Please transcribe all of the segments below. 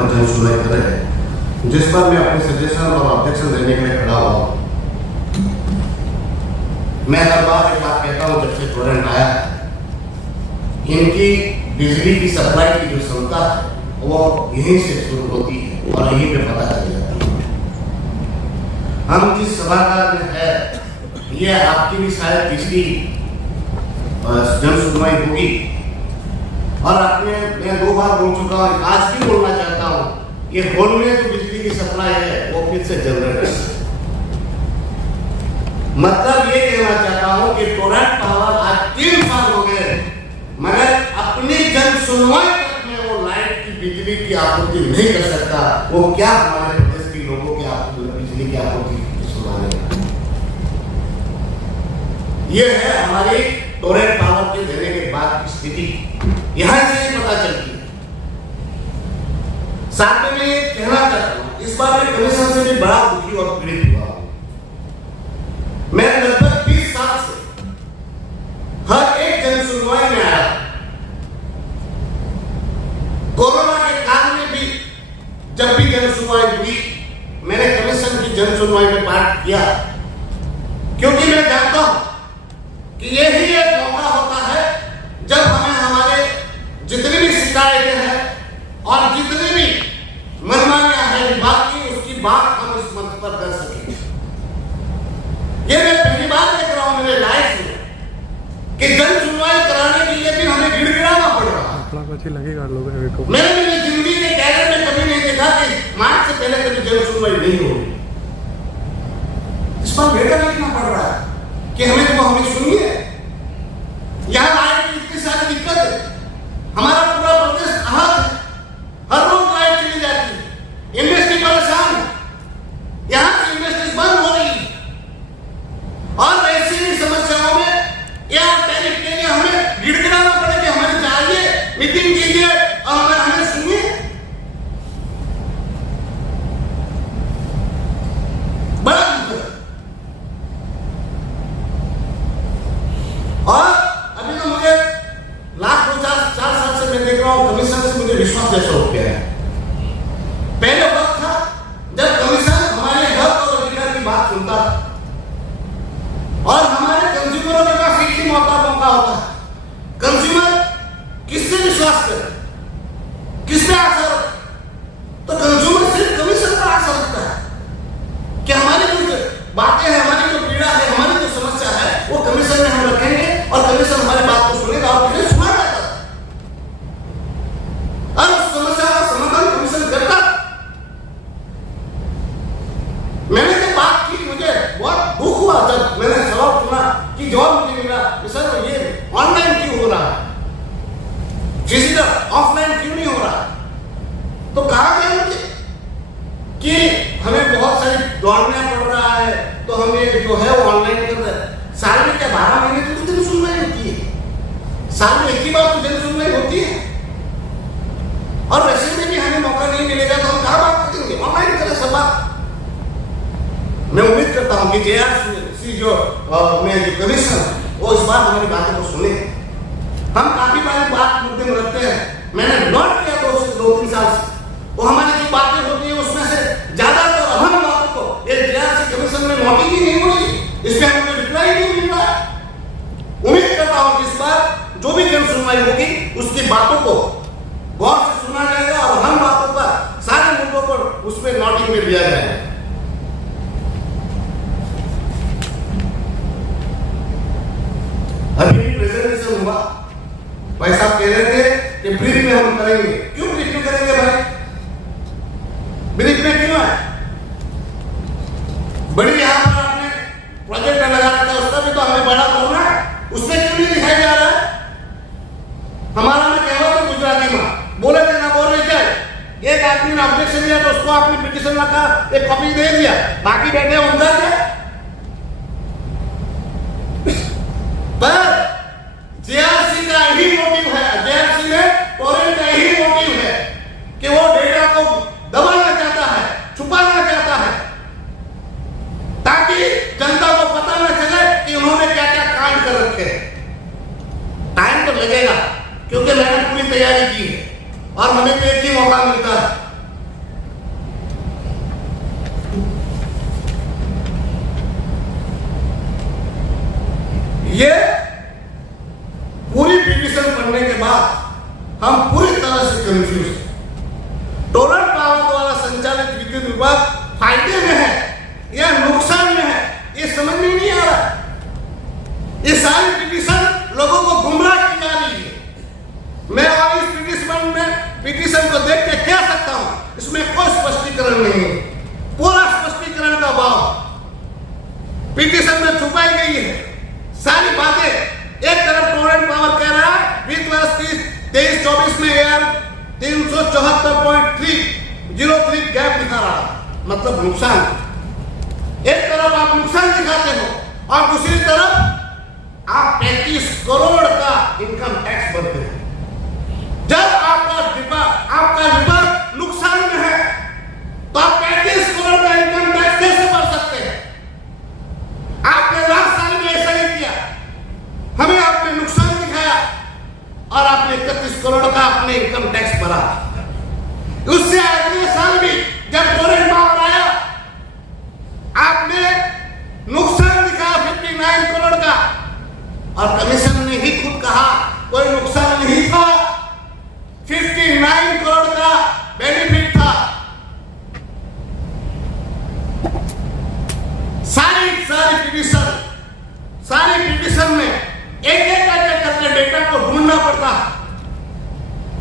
पर जन सुनवाई कर रहे हैं, जिस पर मैं अपने सजेशन और ऑब्जेक्शन देने के लिए खड़ा हुआ हूँ। मैं हर बार एक बात कहता हूँ, जब से टोरेंट आया इनकी बिजली की सप्लाई की जो क्षमता है वो यहीं से शुरू होती है और यहीं पे पता चल जाता है। हम जिस सभागार में है, ये आपकी भी शायद तीसरी जन सुनवाई होगी और आपने मैं 2 बार बोल चुका हूँ, आज भी बोलना चाहता हूँ, ये हॉल में जो बिजली की सप्लाई है वो फिर से जनरेटर है। मतलब ये कहना चाहता हूँ कि टोरेंट पावर आज 3 साल हो गए मगर अपनी जन सुनवाई तक में वो लाइट की बिजली की आपूर्ति नहीं कर सकता। वो क्या हमारे प्रदेश के लोगों की बिजली की आपूर्ति सुनाने, ये है हमारी टोरेंट पावर के देने के बाद की स्थिति, यहां से पता चलती है। साथ में मैं कहना चाहता हूं, इस बार मैं कमीशन से भी बड़ा दुखी और पीड़ित हुआ हूं। मैं लगभग 20 साल से हर एक जन सुनवाई में आया। कोरोना के काल में भी जब भी जन सुनवाई हुई, मैंने कमीशन की जन सुनवाई में पार्ट किया, क्योंकि मैं जानता हूं कि यही एक मौका होता है जब हमें हमारे जितनी भी शिकायतें हैं और जितनी भी मनमानियां हैं विभाग की, उसकी बात हम इस मंच पर कर सकें। ये मैं पहली बार देख रहा हूं मेरे लाइफ में कि जन सुनवाई कराने के लिए भी हमें गिड़गिड़ाना पड़ रहा है। लगेगा लोगों को। मैंने मेरी जिंदगी के कैरियर में कभी नहीं देखा कि मार्च से पहले कभी जन सुनवाई नहीं होगी। इस पर लेटर लिखना पड़ रहा है कि हमें सुनिए, यहां लाइट की इतनी सारी दिक्कत है, हमारा पूरा प्रदेश आहत है, हर रोज लाइट चली जाती है, इंडस्ट्री परेशान है, यहां की इंडस्ट्री बंद हो रही है और ऐसी समस्याओं में या टैरिफ के लिए हमें गिड़गिड़ाना पड़े कि हमें चाहिए, मीटिंग कीजिए और हमें सुनिए। बड़ा और अभी तो मुझे लास्ट 4 साल से मैं देख रहा हूं कमीशन से मुझे विश्वास जैसा हो गया है। पहले वक्त था जब कमीशन हमारे हक और अधिकार की बात सुनता था और हमारे कंज्यूमरों के पास एक ही मौका होता है, कंज्यूमर किससे विश्वास करे, किससे आशा रखे, तो कंज्यूमर सिर्फ कमीशन पर आशा रखता है कि हमारी जो बातें हैं, हमारी जो पीड़ा है, हमारी जो समस्या है वो कमीशन में हम रखेंगे और कमीशन हमारी बात को सुनेगा और फिर सुना जाता है और उस समस्या का समाधान कमीशन करता। मैंने जब बात की, मुझे बहुत दुख हुआ जब मैंने जवाब सुना कि जवाब मुझे मिला सर ये ऑनलाइन क्यों हो रहा है, फिजिकल ऑफलाइन क्यों नहीं हो रहा। तो कहा गया मुझे कि हमें बहुत सारी दौड़ना पड़ रहा है तो हम ये जो है वो ऑनलाइन कर रहे हैं। साल में क्या 12 महीने तो जन सुनवाई होती है, साल में एक ही बार तो जन सुनवाई होती है और वैसे में भी हमें मौका नहीं मिलेगा तो हम कहाँ बात करेंगे, ऑनलाइन करें सब बात। मैं उम्मीद करता हूँ कि JRC जो कमीशन है वो इस बार हमारी बातों को सुने। हम काफी बार बात मुद्दे में रखते हैं, मैंने नोट किया 2-3 साल से, वो हमारी जो बातें होती है उसमें से ज्यादातर अहम बातों को ये JRC कमीशन में नोटिंग ही नहीं हो रही, इसमें हमें रिप्लाई नहीं मिल रहा है। उम्मीद करता हूं कि इस बार जो भी जन सुनवाई होगी उसकी बातों को गौर से सुना जाएगा और अहम बातों पर, सारे मुद्दों पर उसमें नोटिंग में लिया जाएगा। अभी प्रेजेंटेशन हुआ, भाई साहब कह रहे थे कि ब्रीफ में हम करेंगे। क्यों ब्रीफ में करेंगे भाई, ब्रीफ में क्यों है? बड़ी यहां पर आपने प्रोजेक्ट लगा रखा है, उसका भी तो हमें बड़ा करना है, उसमें क्यों नहीं दिखाया जा रहा है? हमारा में कहवा तो गुजराती में बोले थे ना, बोल रहे क्या एक आदमी ने ऑब्जेक्शन दिया तो उसको आपने पिटीशन लगा एक कॉपी दे दिया, बाकी बैठे उधर थे। पर JRC का यही मोटिव है, JRC में टोरेंट का यही मोटिव है कि वो डेटा को दबाना चाहता है, छुपाना चाहता है ताकि जनता को पता न चले कि उन्होंने क्या क्या कांड कर रखे हैं। टाइम तो लगेगा क्योंकि मैंने पूरी तैयारी की है और हमें तो एक ही मौका मिलता है पिटीशन को देख के कह सकता हूं इसमें कोई स्पष्टीकरण नहीं है, पूरा स्पष्टीकरण का अभाव पिटीशन में छुपाई गई है। सारी बातें एक तरफ टोरेंट पावर कह रहा है वित्त वर्ष 23-24 में AR 374.303 गैप दिखा रहा है, मतलब नुकसान। एक तरफ आप नुकसान दिखाते हो और दूसरी तरफ आप 35 करोड़ का इनकम टैक्स भरते हो। जब आपका विभाग नुकसान में है तो आप 35 करोड़ का इनकम टैक्स कैसे भर सकते हैं? आपने लास्ट साल में ऐसा ही किया, हमें आपने नुकसान दिखाया और आपने 31 करोड़ का अपने इनकम टैक्स भरा। उससे अगले साल भी जब टोरेंट पावर आया आपने नुकसान दिखाया 59 करोड़ का और कमीशन ने ही खुद कहा कोई नुकसान नहीं था, 59 करोड़ का बेनिफिट था। सारी पिटीशन में एक करके डेटा को ढूंढना पड़ता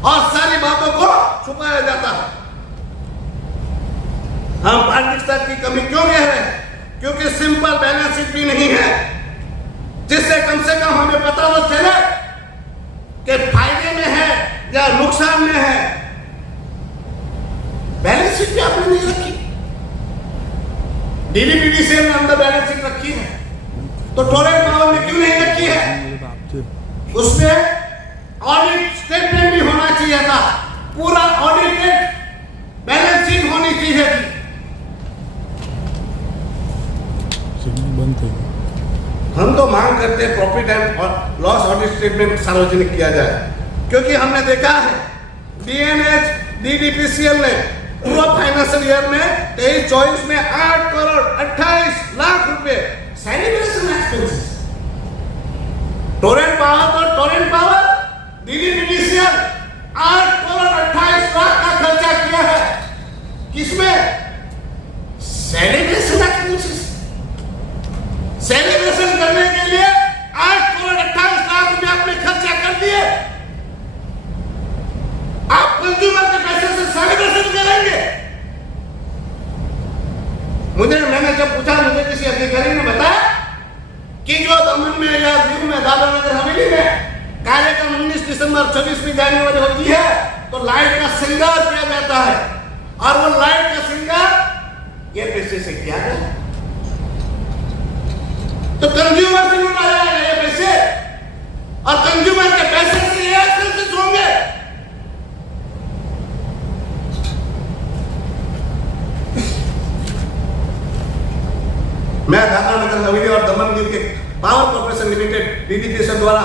और सारी बातों को छुपाया जाता है। हम पारदर्शिता की कमी क्यों कह रहे हैं? क्योंकि सिंपल बैलेंस शीट भी नहीं है जिससे कम से कम हमें पता तो चले कि फायदे में है या नुकसान में है। बैलेंस शीट भी आपने नहीं रखी, DDPDCL ने अंदर बैलेंस शीट रखी है तो टोरेंट पावर ने क्यों नहीं रखी है? उसमें ऑडिट स्टेटमेंट भी होना चाहिए था, पूरा ऑडिटेड बैलेंस शीट होनी चाहिए थी। हम तो मांग करते हैं profit and loss audit statement सार्वजनिक किया जाए, क्योंकि हमने देखा है DNH DDPCL ने पूरा फाइनेंशियल ईयर में 23-24 में 8 करोड़ 28 लाख रुपए celebration expenses. Torrent power DDPDCL 8 crore 28 lakh का खर्चा किया है। किसमें? Celebration expenses. सेलिब्रेशन करने के लिए 8 करोड़ 28 लाख रुपए आपने खर्चा कर दिए। आप कंज्यूमर के पैसे से सेलिब्रेशन करेंगे? मैंने जब पूछा, मुझे किसी अधिकारी ने बताया कि जो दमन में या दीव में दादरा नगर हवेली में कार्यक्रम 19 दिसंबर 26 जनवरी होती है तो लाइट का श्रृंगार किया जाता है और वो लाइट का श्रृंगार ये पैसे से किया गया। तो कंज्यूमर से लुटाया जाएगा ये पैसे और कंज्यूमर के पैसे से ये एक्सपेंसेस होंगे। मैं दादरा नगर हवेली और दमन दीव के पावर कॉर्पोरेशन लिमिटेड DDPCL द्वारा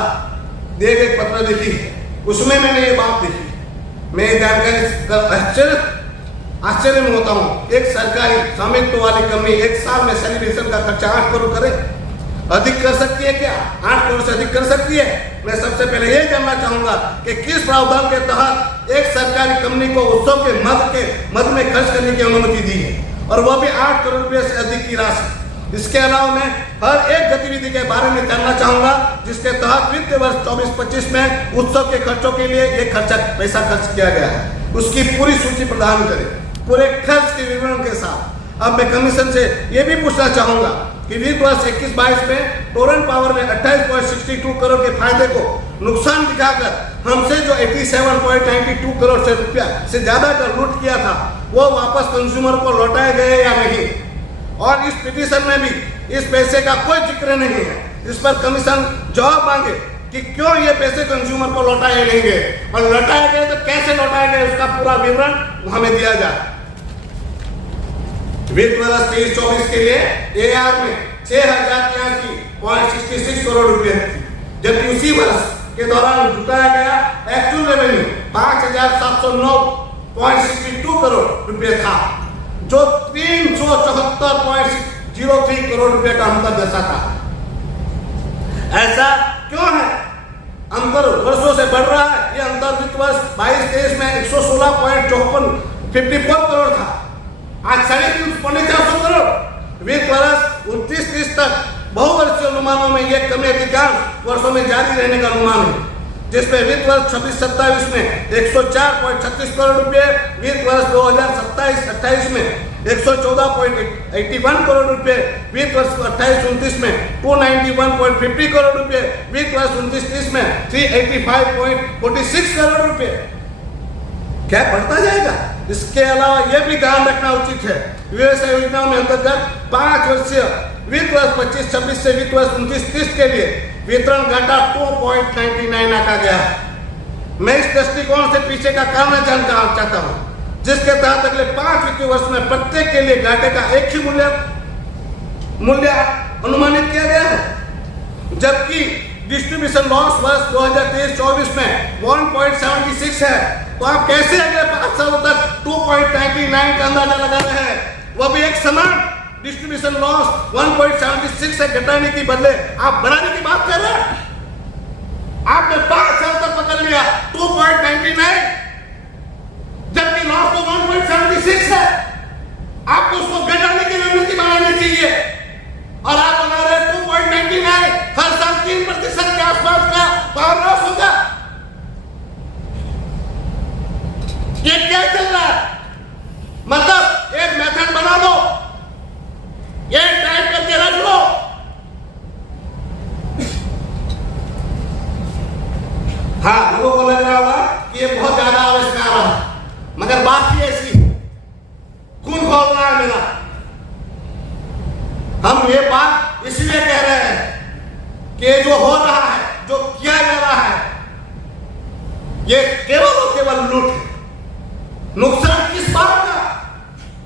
दिए गए पत्र देखी, उसमें मैंने ये बात देखी। मैं ये जानकारी आश्चर्य में होता हूँ। एक सरकारी स्वामित्व वाली कंपनी एक साल में सेलिब्रेशन का खर्चा 8 करोड़ करे, अधिक कर सकती है क्या? 8 करोड़ से अधिक कर सकती है? मैं सबसे पहले ये जानना चाहूंगा कि किस प्रावधान के तहत एक सरकारी कंपनी को उत्सव के मद में खर्च करने की अनुमति दी है और वह भी 8 करोड़ रुपए से अधिक की राशि। इसके अलावा मैं हर एक गतिविधि के बारे में जानना चाहूंगा जिसके तहत वित्त वर्ष 24-25 में उत्सव के खर्चों के लिए ये पैसा खर्च किया गया है, उसकी पूरी सूची प्रदान करें पूरे खर्च के विवरण के साथ। अब मैं कमीशन से ये भी पूछना चाहूंगा कि वित्त वर्ष 21-22 में टोरेंट पावर ने 28.62 करोड़ के फायदे को नुकसान दिखाकर हमसे जो 87.92 करोड़ से रुपया से ज्यादा का लूट किया था वो वापस कंज्यूमर को लौटाए गए या नहीं। और इस पिटीशन में भी इस पैसे का कोई जिक्र नहीं है। इस पर कमीशन जवाब मांगे कि क्यों ये पैसे कंज्यूमर को लौटाए नहीं गए और लौटाए गए तो कैसे लौटाए गए, उसका पूरा विवरण हमें दिया जाए। वित्त वर्ष 23-24 के लिए AR में 6,063.66 करोड़ रुपए थी, जबकि उसी वर्ष के दौरान जुटाया गया एक्चुअल रेवेन्यू 5,709.62 करोड़ रुपए था, जो 374.03 करोड़ रुपए का अंतर दर्शाता है। ऐसा क्यों है? अंतर वर्षों से बढ़ रहा है। ये अंतर वित्त वर्ष 22-23 में 116.54 करोड़ था, आज 3,450 करोड़। वित्त वर्ष 29-30 तक बहुवर्षीय अनुमानों में यह कमी अधिकांश वर्षों में जारी रहने का अनुमान है, जिसमें वित्त वर्ष 26-27 में 104.36 करोड़ रुपए, वित्त वर्ष 2027-28 में 114.81 करोड़ रुपए, वित्त वर्ष 28-29 में 291.50 करोड़ रुपए, वित्त वर्ष 29-30 में 385.46 करोड़ रुपए। क्या बढ़ता जाएगा? इसके अलावा यह भी ध्यान रखना उचित है, व्यवसाय योजनाओं में अंतर्गत 5 वर्षीय वित्त वर्ष 25-26 से वित्त वर्ष 29-30 के लिए वितरण घाटा 2.99 आंका गया है। मैं इस दृष्टिकोण से पीछे का कारण जानना चाहता हूं, जिसके तहत अगले 5 वित्तीय वर्ष में प्रत्येक के लिए घाटे का एक ही मूल्य अनुमानित किया गया है, जबकि डिस्ट्रीब्यूशन लॉस वर्ष 2023-24 में 1.76 है। तो आप कैसे अगले 5 सालों तक 2.99 का अंदाजा लगा रहे हैं, वह भी एक समान डिस्ट्रीब्यूशन लॉस 1.76 से घटाने की बदले आप बढ़ाने की बात कर रहे हैं। आपने 5 साल तक पकड़ लिया 2.99, जबकि लॉस तो 1.76 है। आपको उसको घटाने की रणनीति बनानी चाहिए, और आप बना रहे 2.99। हर साल 3% के आसपास का पावर लॉस होगा। ये क्या चल रहा है? मतलब एक मेथड बना दो, ये टाइप करके रख लो। हाँ, लोगों को लग रहा होगा कि ये बहुत ज्यादा आविष्कार है, मगर बात ही ऐसी, खून खोल रहा है मेरा। हम ये बात इसलिए कह रहे हैं कि जो हो रहा है, जो किया जा रहा है, ये केवल और केवल लूट है। नुकसान किस बात का?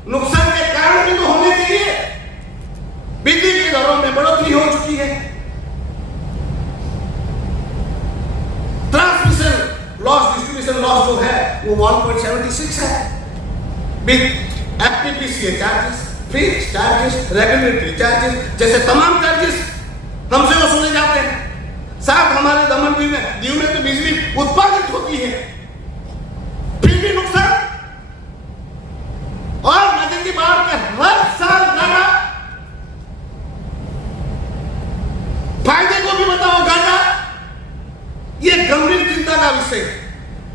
नुकसान के कारण भी तो होने चाहिए। बिजली की दरों में बढ़ोतरी हो चुकी है, ट्रांसमिशन लॉस, डिस्ट्रीब्यूशन लॉस जो है वो 1.76 है। FTPCA charges, fix charges, regulatory charges जैसे तमाम चार्जेस हमसे वसूले जाते हैं। साथ हमारे दमन दीव में तो बिजली उत्पादित होती है, फिर भी नुकसान। और नदी की बाढ़ के हर साल घाटा, फायदे को भी बताओ घाटा। ये गंभीर चिंता का विषय है,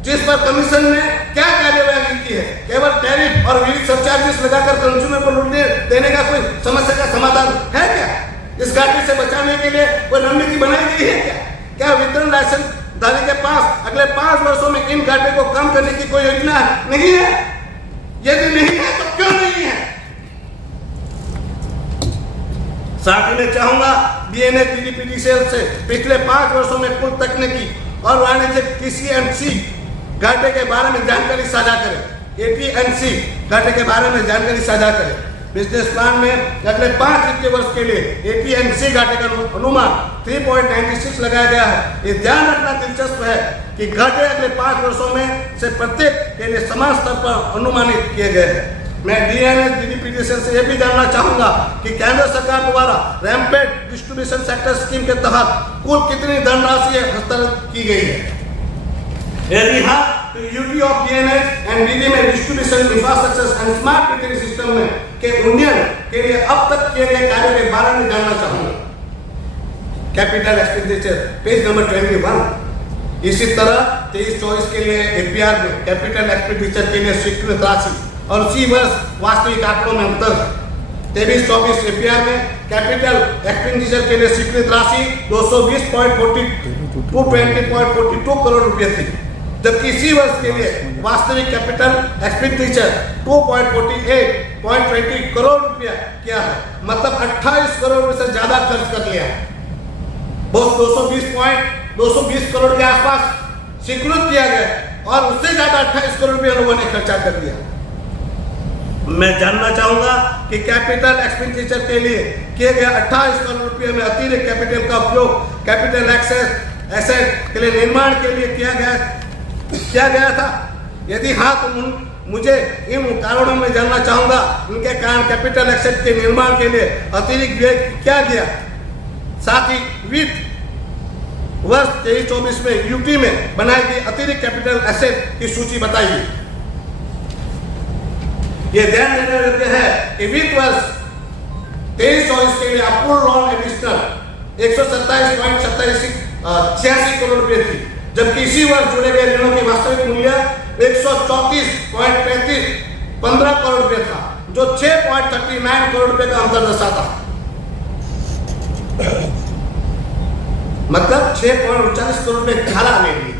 जिस पर कमीशन ने क्या कार्यवाही की है। केवल टैरिफ और विविध सरचार्जेस लगाकर कंज्यूमर को लूटने देने का कोई समस्या का समाधान है क्या? इस घाटे से बचाने के लिए कोई रणनीति बनाई गई है क्या? क्या वितरण लाइसेंस धारी के पास अगले 5 वर्षों में इन घाटे को कम करने की कोई योजना नहीं है? यदि नहीं है तो क्यों नहीं है? साथ ही मैं चाहूंगा डीएनए डीडीपीडीसीएल से पिछले 5 वर्षों में कुल तकनीकी और वाणिज्यिक टीसीएनसी घाटे के बारे में जानकारी साझा करें। एटीएनसी घाटे के बारे में जानकारी साझा करें। बिजनेस प्लान में अगले 5 वित्तीय वर्ष के लिए एटीएनसी घाटे का अनुमान 3.96 लगाया गया है। ये ध्यान रखना दिलचस्प है कि घाटे अगले 5 वर्षों में से प्रत्येक के लिए समान स्तर पर अनुमानित किए गए हैं। मैं डीएनए डीडीपीडीसीएल से यह भी जानना चाहूंगा कि केंद्र सरकार द्वारा रैम्पेड डिस्ट्रीब्यूशन सेक्टर स्कीम के तहत कुल कितनी धनराशि हस्तांतरित की गई है। यदि हाँ, तो UT of DNA and DD में distribution infrastructure and smart metering system में के उन्नयन के लिए अब तक किए गए कार्यों के बारे में जानना चाहूंगा। Capital expenditure page number 21। इसी तरह 23-24 के लिए एपीआर में कैपिटल एक्सपेंडिचर के लिए स्वीकृत राशि और उसी वर्ष वास्तविक आंकड़ों में अंतर। 23-24 एपीआर में कैपिटल एक्सपेंडिचर के लिए स्वीकृत राशि 220.42 करोड़ रुपए थी, जबकि इसी वर्ष के लिए वास्तविक कैपिटल एक्सपेंडिचर 248.20 करोड़ रुपया किया है। मतलब 28 करोड़ रुपए से ज्यादा खर्च कर लिया है। बहुत 220 करोड़ के आसपास स्वीकृत किया गया और उससे ज्यादा 28 करोड़ रुपया लोगों ने खर्चा कर दिया। मैं जानना चाहूंगा कि कैपिटल एक्सपेंडिचर के लिए किए गए 28 करोड़ रुपए में अतिरिक्त कैपिटल का उपयोग कैपिटल एसेट के लिए निर्माण के लिए किया गया था। यदि हाँ, तो मुझे इन कारणों में जानना चाहूंगा। इनके कारण कैपिटल एसेट के निर्माण के लिए अतिरिक्त व्यय क्या गया। साथ ही वित्त वर्ष 23-24 में यूटी में बनाई गई अतिरिक्त कैपिटल एसेट की सूची बताइए। ये ध्यान देने योग्य है कि वित्त वर्ष 23-24 के लिए अपूर्ण लोन एडिशनल 127.86 करोड़ रुपए थी, जबकि इसी वर्ष जुड़े गए ऋणों की वास्तविक मूल्य 134.35 15 करोड़ रुपए था, जो 6.39 करोड़ रुपए का अंतर दर्शाता। मतलब 6.39 करोड़ रुपए ज्यादा ले लिए।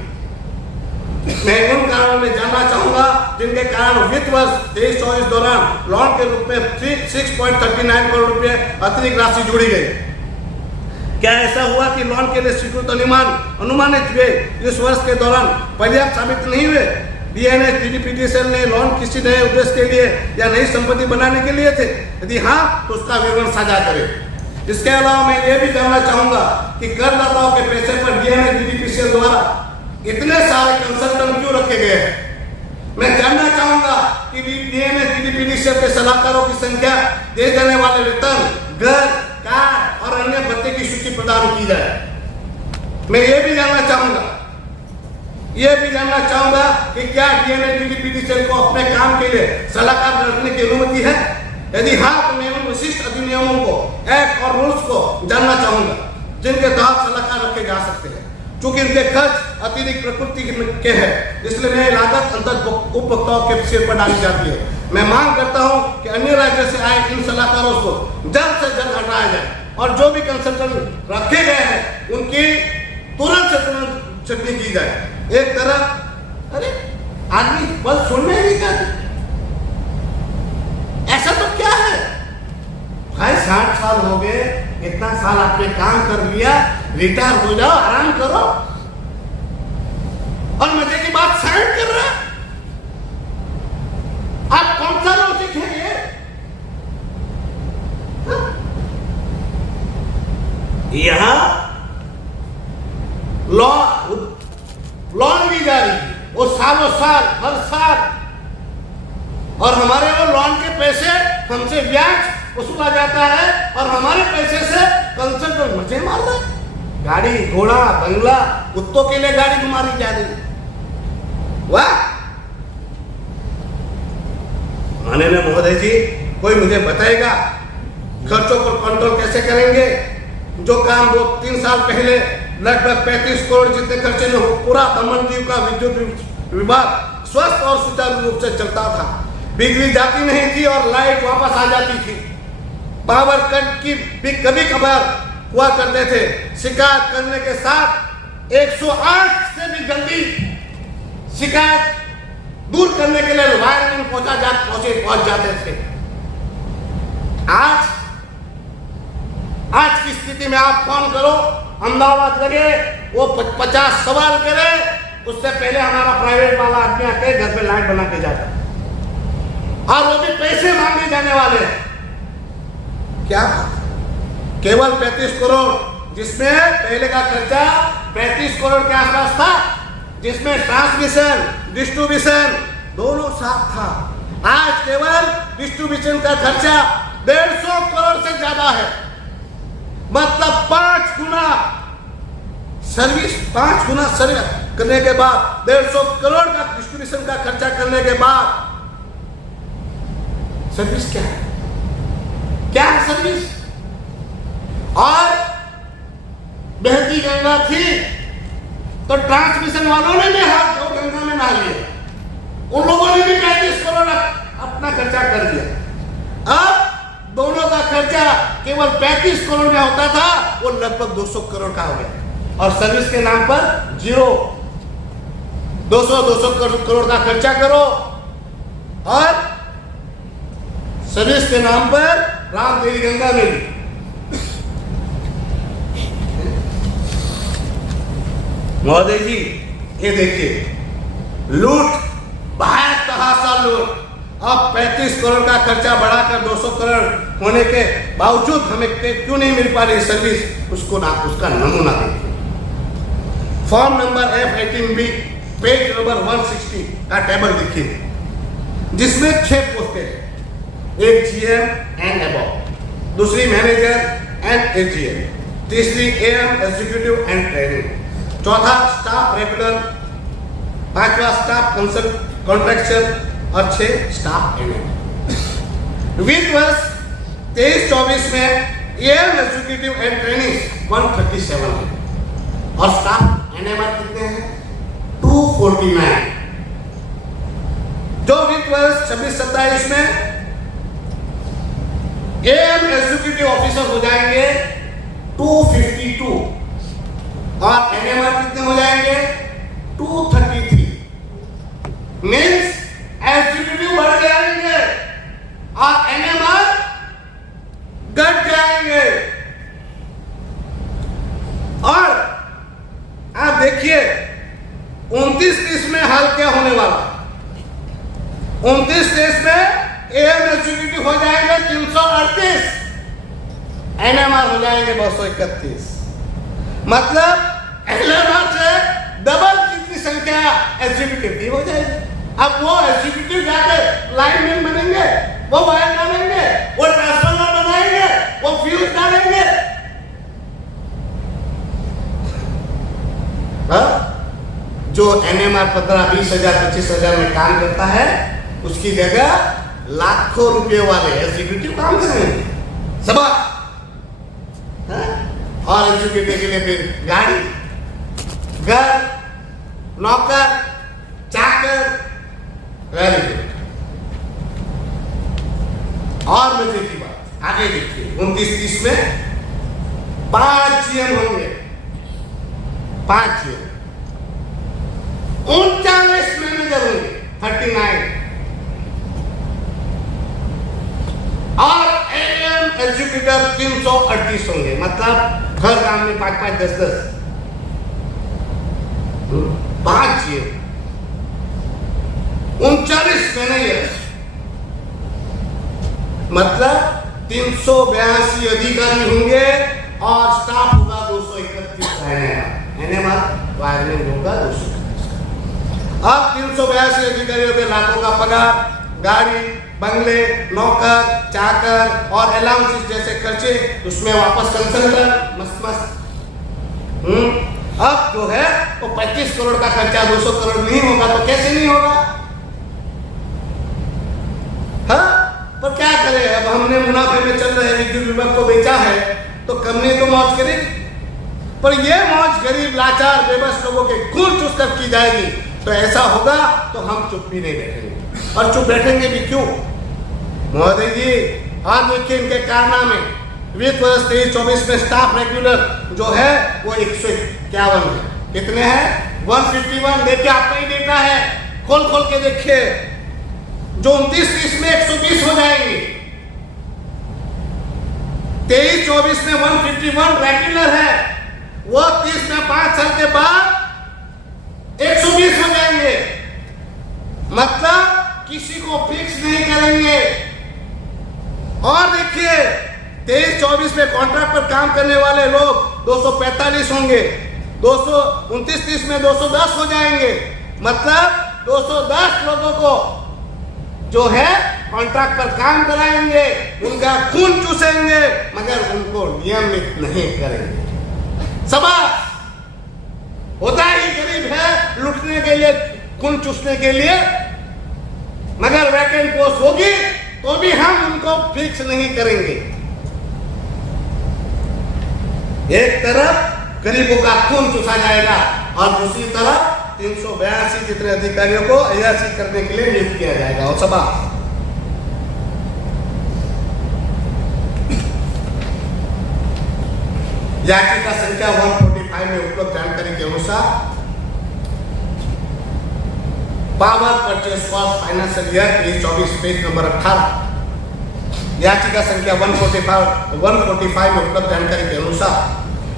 मैं उन कारणों में जानना चाहूंगा जिनके कारण वित्त वर्ष 23-24 दौरान लोन के रूप में 6.39 करोड़ रुपए अतिरिक्त राशि जोड़ी गई। क्या ऐसा हुआ कि लोन के लिए स्वीकृत अनुमानित हुए इस वर्ष के दौरान पर्याप्त साबित नहीं हुए? डीएनएस डीडीपीटीसीएल ने लोन किसी नए उद्देश्य के लिए या नई संपत्ति बनाने के लिए थे? यदि हाँ, तो उसका विवरण साझा करें। इसके अलावा मैं ये भी जानना चाहूंगा कि करदाताओं के पैसे पर डीएनएस डीडीपीसीएल द्वारा इतने सारे कंसल्टेंट क्यों रखे गए हैं? मैं जानना चाहूंगा कि डीएनएस डीडीपीटीसीएल के सलाहकारों की संख्या, दे जाने वाले वेतन, घर, कार और अन्य भत्ते की सूची प्रदान की जाए। मैं ये भी जानना चाहूंगा कि क्या डीएनएस डीडीपीटीसीएल को अपने काम के लिए सलाहकार रखने की अनुमति है? यदि हाँ, तो मैं उन विशिष्ट अधिनियमों को, एक्ट और रूल्स को जानना चाहूंगा जिनके तहत सलाहकार रखे जा सकते हैं। चूंकि इनके खर्च अतिरिक्त प्रकृति के हैं, इसलिए नई लागत अंतर उपभोक्ताओं के सिर पर डाली जाती है। मैं मांग करता हूं कि अन्य राज्यों से आए इन सलाहकारों को जल्द से जल्द हटाया जाए और जो भी कंसल्टेंट रखे गए हैं उनकी तुरंत से तुरंत छटनी की जाए। एक तरफ अरे आदमी बस सुनने ही चाहते, ऐसा तो क्या है भाई? 60 साल हो गए, इतना साल आपने काम कर लिया, रिटायर हो जाओ, आराम करो, और मजे की बात साइन कर रहा है। आप कौन सा लॉजिक है ये? यहां लोन भी जारी है, वो सालों साल, हर साल, और हमारे वो लोन के पैसे हमसे ब्याज वसूला जाता है और हमारे पैसे से कंसल्टेंट मजे मार रहे हैं। गाड़ी, घोड़ा, बंगला, कुत्तों के लिए गाड़ी घुमाई जा रही है। वाह! माननीय महोदय जी, कोई मुझे बताएगा खर्चों पर कंट्रोल कैसे करेंगे? जो काम 2-3 साल पहले लगभग 35 करोड़ जितने खर्चे में पूरा दमन दीव का विद्युत विभाग स्वस्थ और सुचारू रूप से चलता था। बिजली जाती नहीं थी और लाइट वापस आ जाती थी। पावर कट की भी कभी कभार हुआ करते थे। शिकायत करने के साथ 108 से भी जल्दी शिकायत दूर करने के लिए वायरमैन पहुंच जाते थे। आज की स्थिति में आप फोन करो, अहमदाबाद लगे, वो 50 सवाल करे, उससे पहले हमारा प्राइवेट वाला आदमी आके घर पे लाइट बना के जाता, और वो भी पैसे मांगे जाने वाले हैं। क्या केवल 35 करोड़, जिसमें पहले का खर्चा 35 करोड़ के आसपास था, जिसमें ट्रांसमिशन, डिस्ट्रीब्यूशन दोनों साथ था। आज केवल डिस्ट्रीब्यूशन का खर्चा 150 करोड़ से ज्यादा है। मतलब 5 गुना सर्विस करने के बाद, 150 करोड़ का डिस्ट्रीब्यूशन का खर्चा करने के बाद सर्विस क्या है? क्या है सर्विस? और बहती गंगा थी तो ट्रांसमिशन वालों ने भी हाथ धो गंगा में नहा लिया, उन लोगों ने भी 35 करोड़ अपना खर्चा कर दिया। अब दोनों का खर्चा केवल 35 करोड़ में होता था, वो लगभग 200 करोड़ का हो गया, और सर्विस के नाम पर जीरो। 200 करोड़ का खर्चा करो और सर्विस के नाम पर राम तेरी गंगा में भी। महोदय जी, ये देखिए, लूट, तहासा लूट। अब 35 करोड़ का खर्चा बढ़ाकर 200 करोड़ होने के बावजूद हमें क्यों नहीं मिल पा रही सर्विस? उसका नमूना देखिए। Form number F18B, page number 160 का टेबल देखिए, जिसमें 6 पोस्टें हैं। एक GM एंड अबव, दूसरी मैनेजर एंड AGM, तीसरी AM एग्जीक्यूटिव एंड ट्रेनिंग, चौथा स्टाफ रेगुलर, पांचवा स्टाफ कॉन्ट्रैक्चुअल और 6 स्टाफ एनएम। वित्त वर्ष 23-24 में AM एग्जीक्यूटिव एंड ट्रेनिंग 137 है और स्टाफ एनएमआर कितने हैं? 249। जो वित्त वर्ष 26-27 में AM एग्जीक्यूटिव ऑफिसर हो जाएंगे 252 और NMR कितने हो जाएंगे 233। मीन्स एग्जीक्यूटिव बढ़ जाएंगे और NMR घट जाएंगे। और आप देखिए 29-30 में हाल क्या होने वाला। 29-30 में AM एग्जीक्यूटिव हो जाएंगे 338, NMR हो जाएंगे 231। मतलब LMR से डबल जितनी संख्या एग्जीक्यूटिव की हो जाएगी। अब वो एग्जीक्यूटिव जाके लाइनमैन बनेंगे, वो वायर डालेंगे, वो ट्रांसफार्मर बनाएंगे, वो फ्यूज डालेंगे। जो NMR 15-20 हजार 25 हजार में काम करता है उसकी जगह लाखों रुपए वाले एग्जीक्यूटिव काम करेंगे सब। और एग्जीक्यूटिव के लिए फिर गाड़ी, घर, नौकर, चाकर, वेरी गुड। और मजे की बात आगे देखिए 29-30 में 5 GM होंगे, 5 GM। 39 मैनेजर होंगे 39 और AM एग्जीक्यूटिव 338 होंगे। मतलब हर काम में 5-5, 10-10, 5 GM, 39 मैनेजर। मतलब 382 अधिकारी होंगे और स्टाफ होगा 231। NMR वायरमैन होगा 231। अब 382 अधिकारियों के लाखों का पगार, गाड़ी, बंगले, नौकर, चाकर और अलाउंसेस जैसे खर्चे, उसमें वापस कंसल्टेंट मस्त। अब जो है वो 25 करोड़ का खर्चा 200 करोड़ नहीं होगा तो कैसे नहीं होगा? हाँ, पर क्या करें? अब हमने मुनाफे में चल रहे विद्युत विभाग को बेचा है तो कंपनी तो मौज करेगी, पर यह मौज गरीब लाचार बेबस लोगों के खून चूस कर की जाएगी। तो ऐसा होगा तो हम चुप भी नहीं बैठेंगे। और चुप बैठेंगे भी क्यों महोदय जी? आज देखिए इनके कारनामे। वित्त वर्ष 23-24 में स्टाफ रेगुलर जो है वो 151 है। कितने हैं? 151। देखिए आपका ही डेटा है, खोल खोल के देखिए। जो 29-30 में 120 हो जाएंगे। 23-24 में 151 रेगुलर है, वो 30 में 5 साल के बाद 120 हो जाएंगे। मतलब किसी को फिक्स नहीं करेंगे। और देखिए 23-24 में कॉन्ट्रैक्ट पर काम करने वाले लोग 245 होंगे। 29-30 में 210 हो जाएंगे। मतलब 210 लोगों को जो है कॉन्ट्रैक्ट पर काम कराएंगे, उनका खून चूसेंगे, मगर उनको नियमित नहीं करेंगे। शाबाश, होता ही गरीब है लुटने के लिए, खून चूसने के लिए, मगर वैकेंट पोस्ट होगी तो भी हम उनको फिक्स नहीं करेंगे। एक तरफ गरीबों का खून चूसा जाएगा और दूसरी तरफ 382 जितने अधिकारियों को अयासी करने के लिए नियुक्त किया जाएगा। और सभा याचिका संख्या 145 में उपलब्ध जानकारी के अनुसार power purchase for financial year 23-24 page number 18। याचिका संख्या 145 में उपलब्ध जानकारी के अनुसार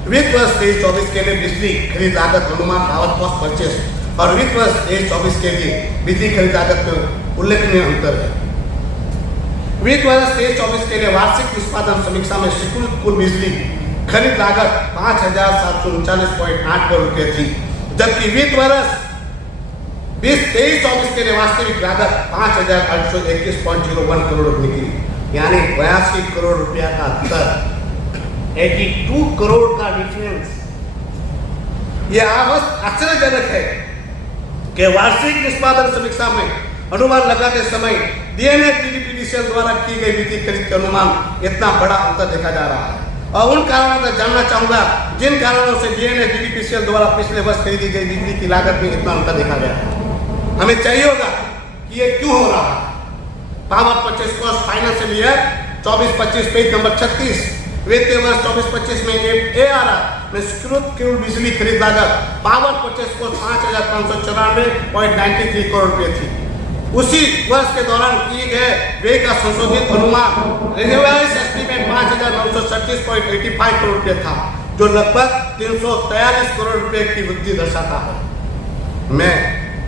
वित्त वर्ष 23-24 के लिए बिजली खरीद लागत अनुमान पावर कॉस्ट परचेस और वित्त वर्ष 23-24 के लिए बिजली खरीद लागत में उल्लेखनीय अंतर है। वित्त वर्ष 23-24 के लिए वार्षिक निष्पादन समीक्षा में स्वीकृत कुल बिजली खरीद लागत 5,739.8 करोड़ रुपए थी, जबकि वित्त वर्ष 23-24 के लिए वास्तविक लागत 5,821.01 करोड़ निकली, यानी 82 करोड़ रुपया का अंतर, 82 करोड़ का डिफरेंस। यह आश्चर्यजनक है कि वार्षिक निष्पादन समीक्षा में अनुमान लगाते समय DNA DDPDCL द्वारा की गई वित्तीय खरीद के अनुमान इतना बड़ा अंतर देखा जा रहा है। और उन कारणों का जानना चाहूँगा जिन कारणों से डीएनए डीडीपीसीएल द्वारा पिछले वर्ष खरीदी गई बिजली की लागत में इतना अंतर देखा गया है। हमें चाहिए होगा कि ये क्यों हो रहा है। Power purchase cost financial year 24-25 page number 36 वित्तीय वर्ष 24-25 में ARR में स्वीकृत कुल बिजली खरीद लागत पावर परचेस कॉस्ट 5,594.93 करोड़ रुपए थी। उसी वर्ष के दौरान किए गए व्यय का संशोधित अनुमान रिवाइज्ड एस्टीमेट 5,937.85 करोड़ रुपए था, जो लगभग 343 करोड़ रुपए की वृद्धि दर्शाता है। मैं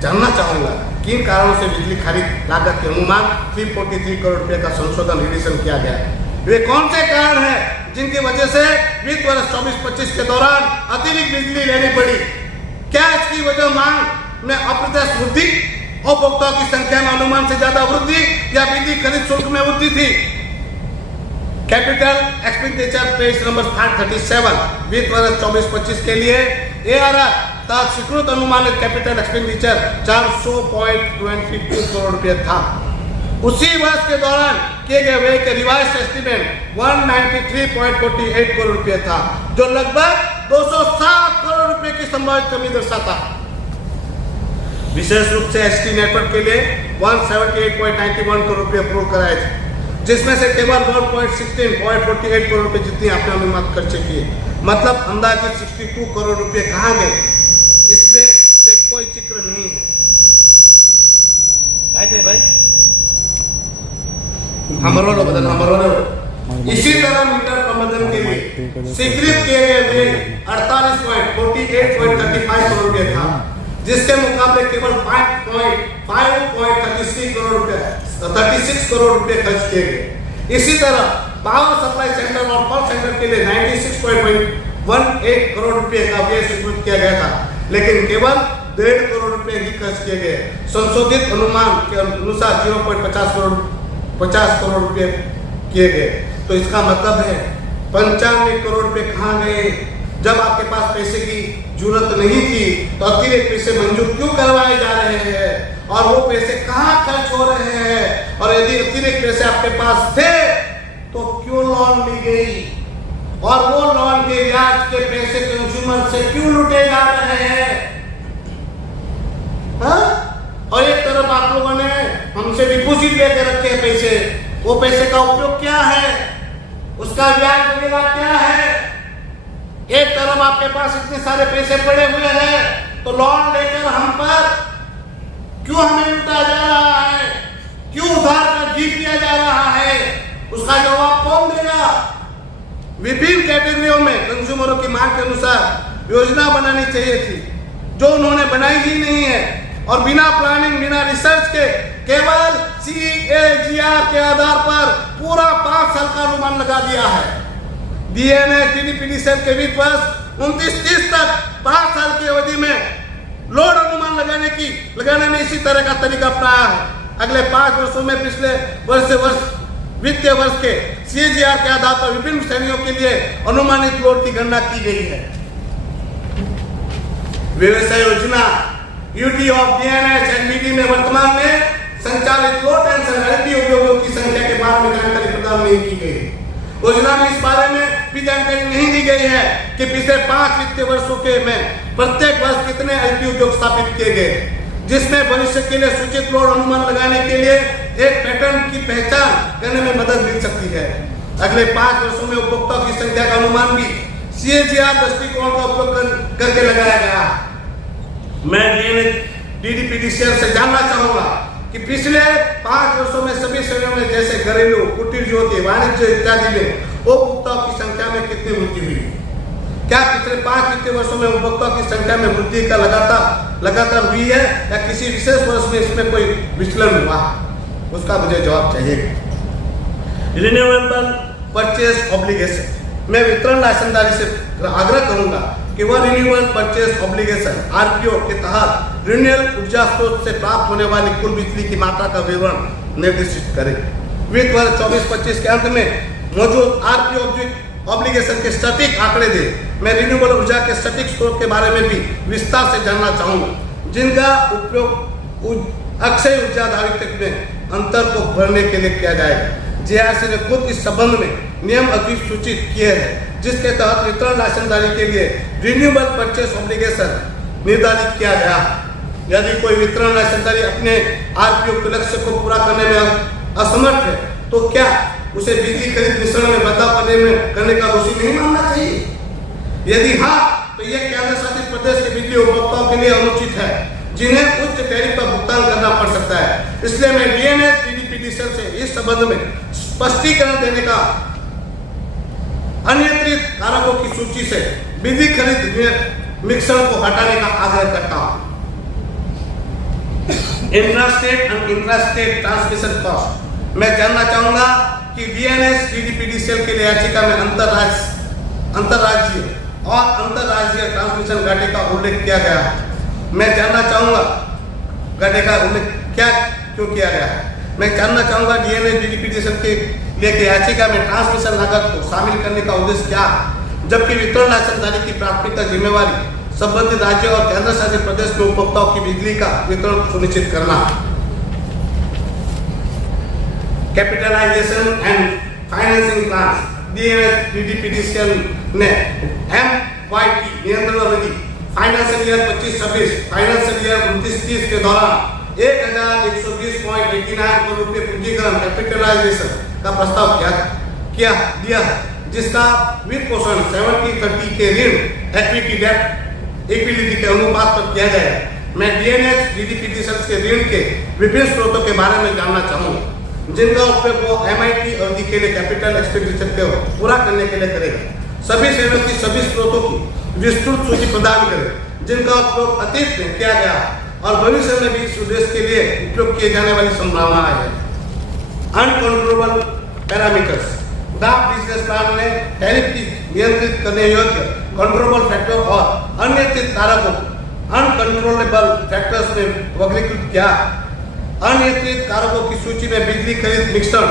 जानना चाहूंगा किन कारणों से बिजली खरीद लागत के अनुमान 343 करोड़ रुपए का संशोधन रिविजन किया गया है। वे कौन से कारण हैं जिनकी वजह से वित्त वर्ष 24-25 के दौरान अतिरिक्त बिजली लेनी पड़ी? क्या इसकी वजह मांग में अप्रत्यक्ष वृद्धि, उपभोक्ताओं की संख्या में अनुमान से ज्यादा वृद्धि या बिजली खरीद शुल्क में वृद्धि थी? कैपिटल एक्सपेंडिचर पेज नंबर 537 वित्त वर्ष 24-25 के लिए ARR तथा स्वीकृत अनुमानित कैपिटल एक्सपेंडिचर 400.22 करोड़ रुपए था। उसी वर्ष के दौरान किए गए व्यय के रिवाइज्ड एस्टीमेट 193.48 करोड़ रुपए था, जो लगभग 207 करोड़ रुपए की संभावित कमी दर्शाता है। विशेष रूप से एसटी नेटवर्क के लिए 178.91 करोड़ रुपए अप्रूव कराए थे, जिसमें से केवल 116.48 करोड़ रुपए जितनी आपने अनुमानित खर्चे किए, मतलब अंदाजित 62 करोड़ रुपए कहाँ गए, इसमें से कोई जिक्र नहीं है। काय थे भाई हमारो इसी तरह मीटर प्रबंधन के लिए स्वीकृत किए गए व्यय 48.35 करोड़ रुपए था, जिसके मुकाबले केवल 5.36 करोड़ रुपए खर्च किए गए। इसी तरह पावर सप्लाई सेंटर और कॉल सेंटर के लिए 96.18 करोड़ रुपए का व्यय स्वीकृत किया गया था, लेकिन केवल 1.5 करोड़ रुपए ही खर्च किए गए। संशोधित अनुमान के अनुसार 0.50 करोड़ रुपए किए गए। तो इसका मतलब है 95 करोड़ रुपए कहाँ गए? जब आपके पास पैसे की जरूरत नहीं थी तो अतिरिक्त पैसे मंजूर क्यों करवाए जा रहे हैं, और वो पैसे कहाँ खर्च हो रहे हैं, और यदि अतिरिक्त पैसे आपके पास थे तो क्यों लोन ली गई, और वो लोन के ब्याज के पैसे कंज्यूमर से क्यों लूटे जा रहे हैं? और एक तरफ आप लोगों ने हमसे डिपॉजिट लेके रखे हैं पैसे, वो पैसे का उपयोग क्या है, उसका ब्याज वगैरह क्या है? एक तरफ आपके पास इतने सारे पैसे पड़े हुए हैं तो लोन लेकर हम पर क्यों हमें लूटा जा रहा है, क्यों उधार का जीत लिया जा रहा है? उसका जवाब कौन देगा? विभिन्न कैटेगरियों में कंज्यूमरों की मांग के अनुसार योजना बनानी चाहिए थी, जो उन्होंने बनाई ही नहीं है, और बिना प्लानिंग बिना रिसर्च के केवल CAGR के आधार पर पूरा 5 साल का अनुमान लगा दिया है। डीएनए डीडीपीसीएल के वित्त वर्ष 29-30 तक 5 साल की अवधि में लोड अनुमान लगाने में इसी तरह का तरीका अपनाया है। अगले 5 वर्षों में पिछले वर्ष से वर्ष वित्तीय वर्ष के CAGR के आधार पर विभिन्न श्रेणियों के लिए अनुमानित लोड की गणना की गई है। व्यवसाय योजना यूटी ऑफ DNH NBD में वर्तमान में संचालित लो टेंशन LT उद्योगों की संख्या के बारे में जानकारी प्रदान नहीं की गई। योजना में इस बारे में भी जानकारी नहीं दी गई है कि पिछले 5 वित्तीय वर्षों के में प्रत्येक वर्ष कितने LT उद्योग स्थापित किए गए, जिसमें भविष्य के लिए सूचित लोड अनुमान लगाने के लिए एक पैटर्न की पहचान करने में मदद मिल सकती है। अगले 5 वर्षों में उपभोक्ताओं की संख्या का अनुमान भी CAGR दृष्टिकोण का उपयोग करके लगाया गया। मैं DDPDCL से जानना चाहूंगा कि पिछले 5 वर्षों में सभी श्रेणियों में जैसे घरेलू, कुटीर ज्योति, वाणिज्य इत्यादि में उपभोक्ताओं की संख्या में कितनी वृद्धि हुई? क्या पिछले 5 वित्तीय वर्षों में उपभोक्ताओं की संख्या में वृद्धि का लगातार हुई है, या किसी विशेष वर्ष में इसमें कोई विचलन हुआ? उसका मुझे जवाब चाहिए। रिन्यूएबल परचेज ऑब्लिगेशन, मैं वितरण लाइसेंसदारी से आग्रह करूंगा कि वह रिन्यूएबल परचेज ऑब्लिगेशन RPO के तहत रिन्यूएबल ऊर्जा स्रोत से प्राप्त होने वाली कुल बिजली की मात्रा का विवरण निर्दिष्ट करे। वित्त वर्ष 24-25 के अंत में मौजूद RPO ऑब्लिगेशन के सटीक आंकड़े दे। मैं रिन्यूएबल ऊर्जा के सटीक स्रोत के बारे में भी विस्तार से जानना चाहूंगा, जिनका उपयोग अक्षय ऊर्जा आधारित में अंतर को भरने के लिए किया जाएगा। JRC ने खुद इस संबंध में नियम अधिसूचित किए हैं। जिसके तहत वितरण लाइसेंसधारी के लिए रिन्यूएबल परचेस ऑब्लिगेशन निर्धारित किया गया। यदि कोई वितरण लाइसेंसधारी अपने आरपीओ के लक्ष्य को पूरा करने में असमर्थ है तो क्या उसे बिजली खरीद मिश्रण में बदलाव करने का दोषी नहीं मानना चाहिए? यदि हाँ, तो यह केंद्र शासित प्रदेश के बिजली उपभोक्ताओं के लिए अनुचित है, जिन्हें उच्च टैरिफ का भुगतान करना पड़ सकता है। इसलिए मैं डीएनएस डीडीपीडीसीएल से इस संबंध में स्पष्टीकरण देने का अनियंत्रित कारकों की सूची से बिजली खरीद मिश्रण को हटाने का आग्रह करता हूं। Intrastate and intrastate transmission cost, मैं जानना चाहूंगा कि डीएनएस डीडीपीडीसीएल के लिए याचिका में अंतरराज्यीय और अंतरराज्यीय ट्रांसमिशन घाटे का उल्लेख किया गया है। मैं जानना चाहूंगा घाटे का उल्लेख क्यों किया गया है। मैं जानना चाहूंगा डीएनएस डीडीपीडीसीएल के लिए याचिका में ट्रांसमिशन लागत को शामिल करने का उद्देश्य क्या है, जबकि वितरण लाइसेंसधारी की प्राथमिकता जिम्मेवारी संबंधित राज्य और केंद्र शासित प्रदेश में उपभोक्ताओं की बिजली का वितरण सुनिश्चित करना। Capitalisation and financing plan, DNS DDPDCL ने एमवाईटी नियंत्रण अवधि फाइनेंशियल ईयर 25-26 फाइनेंशियल ईयर 29-30 के दौरान 1120.89 करोड़ रुपए पूंजीकरण कैपिटलाइजेशन का प्रस्ताव दिया, जिसका वित्त पोषण 70-30 के ऋण इक्विटी के अनुपात पर किया जाएगा। मैं डीएनएस डीडीपीडीसीएल के ऋण के विभिन्न स्रोतों के बारे में जानना चाहूंगा, जिनका उपयोग वो एमआईटी अवधि के लिए कैपिटल एक्सपेंडिचर को पूरा करने के लिए करेगा। सभी श्रेणियों की सभी स्रोतों की विस्तृत सूची प्रदान करें, जिनका उपयोग अतीत में किया गया और भविष्य में भी इस उद्देश्य के लिए उपयोग किए जाने वाली संभावनाएं हैं। Uncontrollable parameters, draft business plan ने टैरिफ की नियंत्रित करने योग्य कंट्रोलेबल फैक्टर और अनियंत्रित कारकों अनकंट्रोलेबल फैक्टर्स में वर्गीकृत किया। अनियंत्रित कारकों की सूची में बिजली खरीद मिश्रण,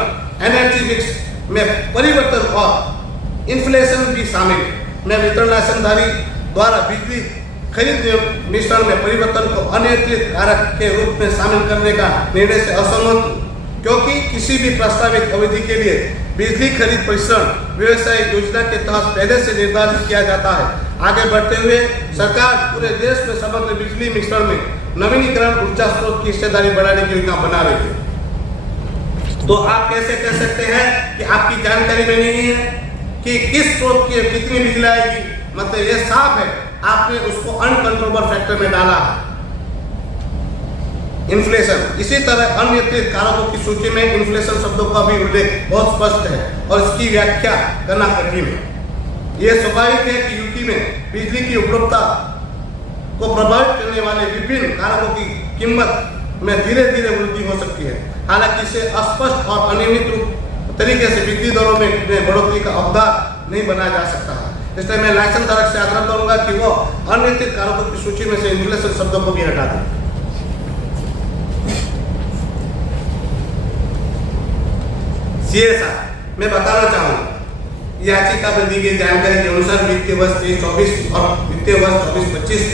एनर्जी मिक्स में परिवर्तन और इन्फ्लेशन भी शामिल है। मैं वितरण लाइसेंसधारी द्वारा बिजली खरीद मिश्रण में परिवर्तन को अनियंत्रित कारक के रूप में शामिल करने का निर्णय से असहमत हूं, क्योंकि किसी भी प्रस्तावित अवधि के लिए बिजली खरीद परिश्रम व्यवसाय योजना के तहत पहले से निर्धारित किया जाता है। आगे बढ़ते हुए सरकार पूरे देश में समग्र बिजली मिश्रण में नवीनीकरण ऊर्जा स्रोत की हिस्सेदारी बढ़ाने की योजना बना रही है। तो आप कैसे कह सकते हैं कि आपकी जानकारी में नहीं है कि किस स्रोत की कितनी बिजली आएगी? मतलब ये साफ है, आपने उसको अनकंट्रोलेबल फैक्टर में डाला है। इन्फ्लेशन, इसी तरह अनियंत्रित कारकों की सूची में इन्फ्लेशन शब्दों का भी उल्लेख बहुत स्पष्ट है और इसकी व्याख्या करना कठिन है। यह स्वाभाविक है कि यूपी में बिजली की उपलब्धता को प्रभावित करने वाले विभिन्न कारकों की कीमत में धीरे धीरे वृद्धि हो सकती है। हालांकि इसे अस्पष्ट और अनियमित तरीके से बिजली दरों में बढ़ोतरी का अवधार नहीं बनाया जा सकता है। इसलिए मैं लाइसेंस धारक से आग्रह करूंगा कि वो अनियंत्रित कारकों की सूची में से इन्फ्लेशन शब्दों को भी हटा दें। सीएसआर, मैं बताना चाहूंगा, याचिका में दी गई जानकारी के अनुसार वित्तीय वर्ष 23-24 और वित्तीय वर्ष 24-25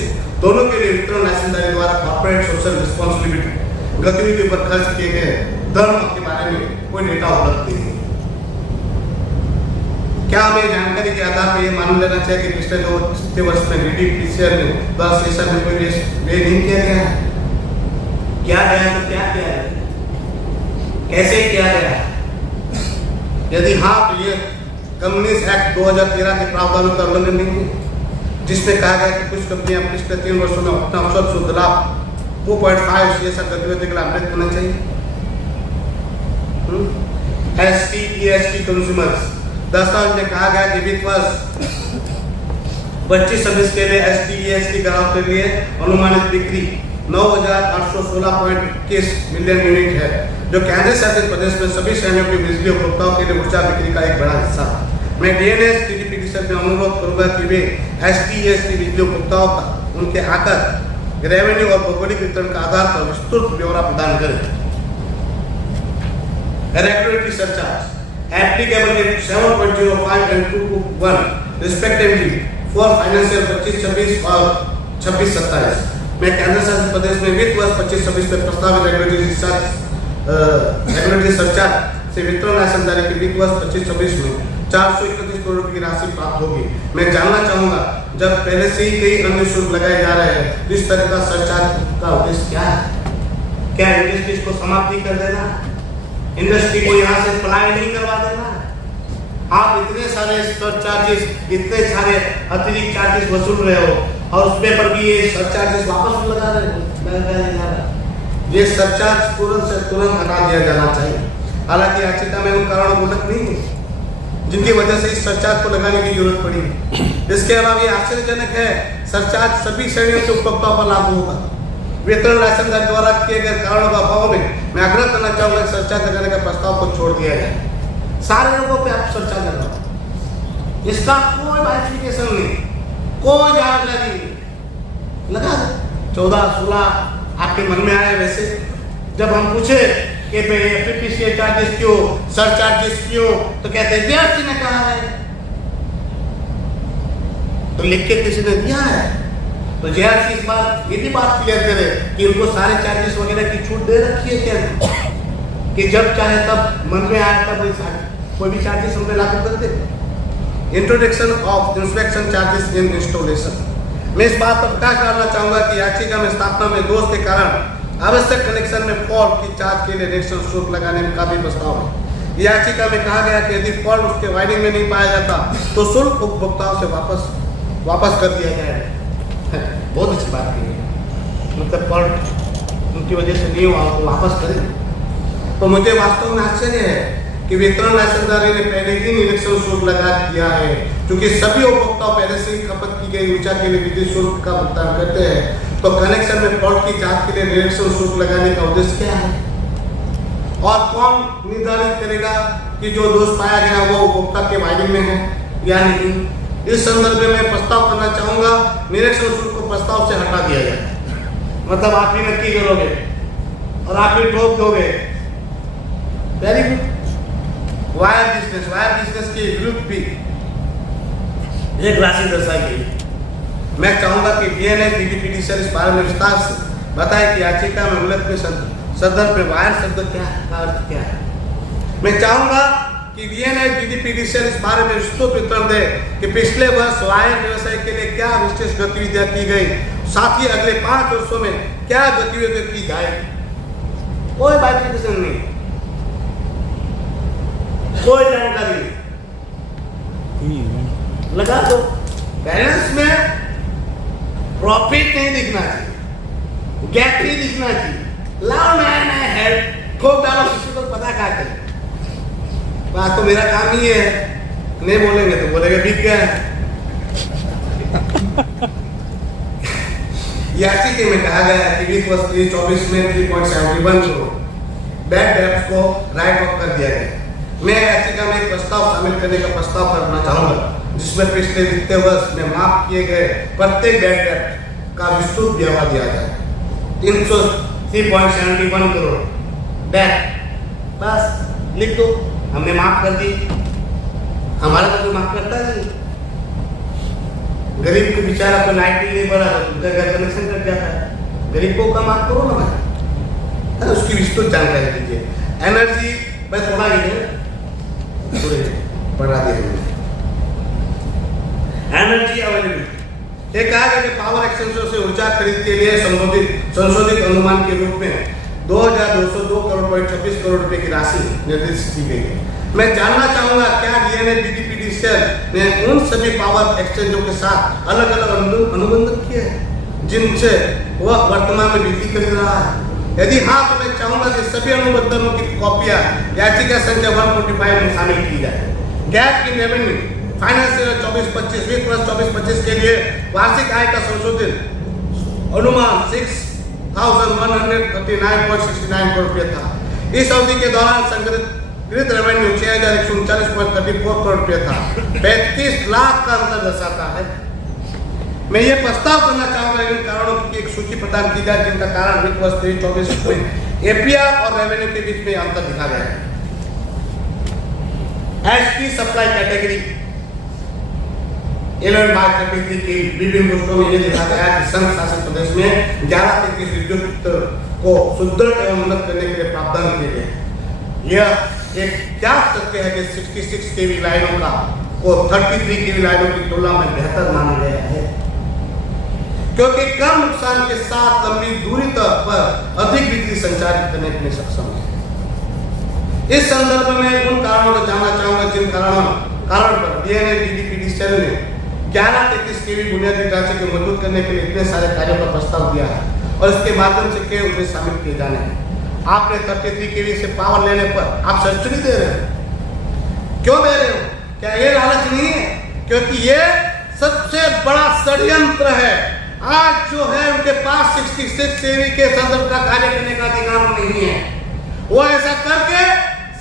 दोनों के लिए वितरण लाइसेंसधारी द्वारा कॉर्पोरेट सोशल रिस्पॉन्सिबिलिटी गतिविधियों पर खर्च किए गए धन के बारे में कोई डेटा उपलब्ध नहीं है। क्या हमें जानकारी के आधार पर यह मान लेना चाहिए कि पिछले 2 वित्तीय वर्ष में डीडीपीडीसीएल में द्वारा सीएसआर में कोई व्यय नहीं किया गया है? क्या गया तो क्या किया है, कैसे किया गया है? यदि हाँ, तो ये कम्युनिस्ट एक्ट 2013 के प्रावधानों का उल्लंघन नहीं है, जिसमें कहा गया कि कुछ कंपनियां पिछले 3 वर्षों में अपना अवसर शुद्ध लाभ 2.5 सीएसआर गतिविधि के लिए अपडेट करना चाहिए। ST/EST कंज्यूमर्स दस्तावेज में कहा गया कि वित्त वर्ष 25-26 के लिए ST/EST ग्राहकों के लिए अनुमानित बिक्री 9,816.21 मिलियन यूनिट है, जो केंद्र शासित प्रदेश में सभी श्रेणियों की बिजली उपभोक्ताओं के लिए ऊर्जा बिक्री का एक बड़ा हिस्सा है। मैं डीएनएस डीडीपीडीसीएल में अनुरोध करूंगा कि वे ST/EST बिजली उपभोक्ताओं का उनके आकर रेवेन्यू और भौगोलिक वितरण का आधार पर विस्तृत ब्यौरा प्रदान करें। Regulatory surcharge applicable at 7.05 and 2.1 respectively for financial 25-26 और 26-27। मैं केंद्र शासित प्रदेश में वित्त वर्ष 25-26 में प्रस्तावित रेगुलेटरी सरचार्ज से वितरण लाइसेंसधारी के वित्त वर्ष 25-26 में 431 करोड़ रुपए की राशि प्राप्त होगी। मैं जानना चाहूंगा, जब पहले से ही कई अन्य शुल्क लगाए जा रहे हैं, इस तरह का सरचार्ज का उद्देश्य क्या है? क्या इंडस्ट्रीज को समाप्ति कर देना, इंडस्ट्री को यहाँ से पलायन नहीं करवा देना? आप इतने सारे सरचार्जेस, इतने सारे अतिरिक्त चार्जेस वसूल रहे हो और उस पे पर भी ये सरचार्जेस वापस लगा रहे हो। ये सरचार्ज तुरंत से तुरंत हटा दिया जाना चाहिए। हालांकि याचिका में उन कारणों को उल्लेख नहीं है जिनकी वजह से इस सरचार्ज को लगाने की जरूरत पड़ी। इसके अलावा ये आश्चर्यजनक है, सरचार्ज सभी श्रेणियों के उपभोक्ताओं पर लागू होगा। वितरण लाइसेंसदार द्वारा किए गए कारणों का अभाव में मैं आग्रह करना चाहूंगा सरचार्ज लगाने का प्रस्ताव को छोड़ दिया जाए। सारे लोगों पे आप सरचार्ज लगाओ, इसका कोई बाइफिकेशन नहीं, कोई जानकारी नहीं, लगा दो 14-16 आपके मन में आए। वैसे जब हम पूछे कि FPPCA चार्जेस क्यों, सरचार्जेस क्यों, तो कहते हैं DRC ने कहा है, तो लिख के किसी ने दिया है। तो JRC इस बार ये भी बात क्लियर करे कि उनको सारे चार्जेस वगैरह की छूट दे रखी है क्या, कि जब चाहे तब मन में आए तब कोई भी चार्जेस हम पे लागू कर दे। Introduction of inspection charges in installation. मैं इस बात पर प्रकाश डालना चाहूंगा कि याचिका में स्थापना में दोष के कारण आवश्यक कनेक्शन में फॉल्ट की चार्ज के लिए निरीक्षण शुल्क लगाने का भी प्रस्ताव है। याचिका में कहा गया कि यदि फॉल्ट उसके वायरिंग में नहीं पाया जाता तो शुल्क उपभोक्ताओं से वापस कर दिया जाएगा। बहुत अच्छी बात की है, मतलब फॉल्ट उनकी वजह से नहीं हुआ तो वापस करें। तो मुझे वास्तव में आश्चर्य है कि वितरण लाइसेंसदार ने पहले ही निरीक्षण शुल्क लगा दिया है, क्योंकि सभी उपभोक्ता पहले से ही खपत की गई ऊर्जा के लिए विद्युत शुल्क का भुगतान करते हैं। तो कनेक्शन में फॉल्ट की जांच के लिए निरीक्षण शुल्क लगाने का उद्देश्य क्या है? और कौन निर्धारित करेगा कि जो दोष पाया गया वो उपभोक्ता के वायरिंग में है या नहीं? इस संदर्भ में मैं प्रस्ताव करना चाहूंगा निरीक्षण शुल्क को प्रस्ताव से हटा दिया जाए। मतलब आप ही नक्की करोगे और आप ही ठोक दोगे। Very good. वायर बिजनेस के विरुद्ध भी एक राशि दर्शाई गई। मैं चाहूंगा कि DNA DDPDCL इस बारे में विस्तार से बताए कि याचिका में उल्लेख में संदर्भ में वायर शब्द क्या है, का अर्थ क्या है। मैं चाहूंगा कि DNA DDPDCL इस बारे में विस्तृत विवरण दे कि पिछले वर्ष वायर व्यवसाय के लिए क्या विशेष गतिविधियां की गई, साथ ही अगले 5 वर्षों में क्या गतिविधियां की जाएगी। कोई बाइफिकेशन नहीं, कोई जानकारी नहीं, लगा दो। बैलेंस में प्रॉफिट नहीं दिखना चाहिए, गैप ही दिखना चाहिए। लाओ नया नया हेड ठोक डालो, किसी को पता क्या करे। बात तो मेरा काम ही है, नहीं बोलेंगे तो बोलेंगे बिक गया है। याचिका में कहा गया है कि वित्त वर्ष 2024 में 3.71 करोड़ बैड डेब्ट्स को राइट ऑफ कर दिया गया। मैं याचिका में एक प्रस्ताव शामिल करने का प्रस्ताव करना चाहूंगा जिसमें पिछले वित्तीय वर्ष में माफ किए गए प्रत्येक बैड डेब्ट का विस्तृत ब्यौरा दिया जाए। 3.71 करोड़ डेब्ट बस लिख दो, हमने माफ कर दी। हमारा तो कोई माफ करता नहीं। गरीब को बेचारा कोई लाइट बिल नहीं भरा तो उनका घर कनेक्शन कट जाता है। गरीब को का माफ करो ना भाई, उसकी विस्तृत जानकारी दीजिए। एनर्जी मैं थोड़ा ही है बढ़ा दिया। एनर्जी अवेलेबिलिटी ये कहा गया कि पावर एक्सचेंजर से ऊर्जा खरीद के लिए संशोधित अनुमान के रूप में 2202 करोड़ 26 करोड़ रुपए की राशि निर्दिष्ट की गई है। मैं जानना चाहूंगा क्या DNA DDPDCL ने उन सभी पावर एक्सचेंजों के साथ अलग अलग अनुबंध किए हैं जिनसे वह वर्तमान में बिक्री कर रहा है? यदि हाँ तो मैं चाहूंगा कि सभी अनुबंधों की कॉपियां याचिका संख्या 145 में शामिल की जाए। गैप इन रेवेन्यू फाइनेंशियल 24-25 वित्त वर्ष 24-25 के लिए वार्षिक आय का संशोधित अनुमान 6,139.69 करोड़ रुपये था। इस अवधि के दौरान संग्रहित रेवेन्यू 6,139.34 करोड़ रुपये था। 35 लाख का अंतर दर्शाता है। मैं ये प्रस्ताव करना चाहूंगा इन कारणों की एक सूची प्रदान की जाए जिनका कारण वित्त वर्ष 23-24 में APR और रेवेन्यू के बीच में अंतर दिखा गया है। ST सप्लाई कैटेगरी 11/33 की विभिन्न पुस्तकों में ये दिखा गया है कि संघ शासित प्रदेश में 11-33 विद्युत को सुदृढ़ एवं उन्नत करने के लिए प्रावधान किए गए। यह एक क्या सत्य है कि 66 kV लाइनों का को 33 केवी लाइनों की तुलना में बेहतर माना गया है, क्योंकि कम नुकसान के साथ लंबी दूरी तक पर अधिक बिजली संचारित करने में सक्षम है। इस संदर्भ में उन कारणों को जानना चाहूंगा जिन कारण पर DNL-DDPD सेल ने 1133 केवी बुनियादी ढांचे को मजबूत करने के लिए इतने सारे कार्यों का प्रस्ताव दिया है और इसके माध्यम से क्या उन्हें शामिल किए जाने हैं। आपने 33 केवी से पावर लेने पर आप सब्सिडी दे रहे हो, क्यों दे रहे हो? क्या ये लालच नहीं है? क्योंकि ये सबसे बड़ा षड्यंत्र है। आज जो है उनके पास 66 केवी के संदर्भ का कार्य करने का अधिकार नहीं है। वो ऐसा करके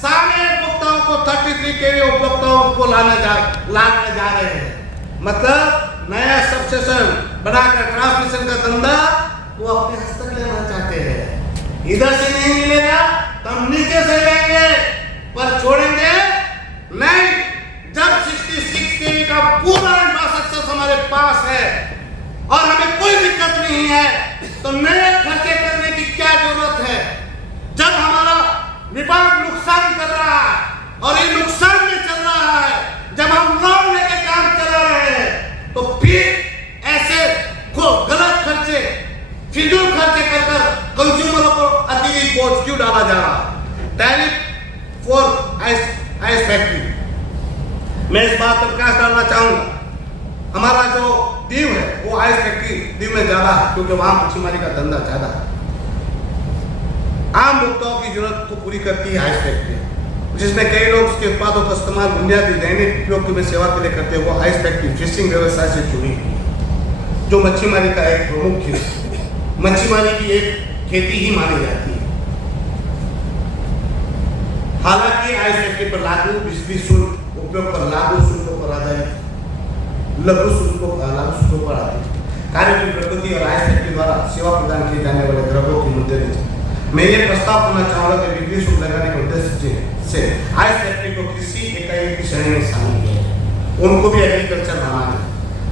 सारे उपभोक्ताओं को 33 केवी उपभोक्ताओं को लाने जा रहे हैं। मतलब नया सबस्टेशन बनाकर ट्रांसमिशन का धंधा वो अपने हस्तक लेना चाहते हैं। इधर से नहीं मिलेगा तो हम नीचे से लेंगे, पर छोड़ेंगे नहीं। जब 66 केवी का पूरा इंफ्रास्ट्रक्चर हमारे पास है और हमें कोई दिक्कत नहीं है, तो नए खर्चे करने की क्या जरूरत है? जब हमारा विभाग नुकसान कर रहा है और ये नुकसान में चल रहा है, जब हम लोन लेके काम चला रहे हैं, तो फिर ऐसे को गलत खर्चे, फिजूल खर्चे कर कंज्यूमरों को अतिरिक्त बोझ क्यों डाला जा रहा है? टैरिफ फॉर आइस फैक्ट्री, मैं इस बात पर प्रकाश डालना चाहूंगा। हमारा जो दीव है वो आइस फैक्ट्री दीव में ज्यादा है, क्योंकि वहां मच्छीमारी का धंधा ज्यादा है। आम उपभोक्ताओं की जरूरत को पूरी करती है आइस फैक्ट्री, जिसमें कई लोग उसके उत्पादों का इस्तेमाल बुनियादी दैनिक उपयोग में सेवा के लिए करते हैं। वो आइस फैक्ट्री फिशिंग व्यवसाय से जुड़ी हुई है, जो मच्छीमारी का एक प्रमुख मच्छीमारी की एक खेती ही मानी जाती है। हालांकि आइस फैक्ट्री पर लागू बिजली शुल्क उपयोग पर लागू शुल्कों पर आधारित लघु शुल्कों पर आधारित कार्य की प्रकृति और आइस फैक्ट्री द्वारा सेवा प्रदान किए जाने वाले द्रव्यों के मुद्दे मैं ये प्रस्ताव करना चाहूंगा कि बिजली शुल्क लगाने के उद्देश्य से आइस फैक्ट्री को कृषि इकाई की श्रेणी में शामिल किया जाए, उनको भी एग्रीकल्चर बनाना है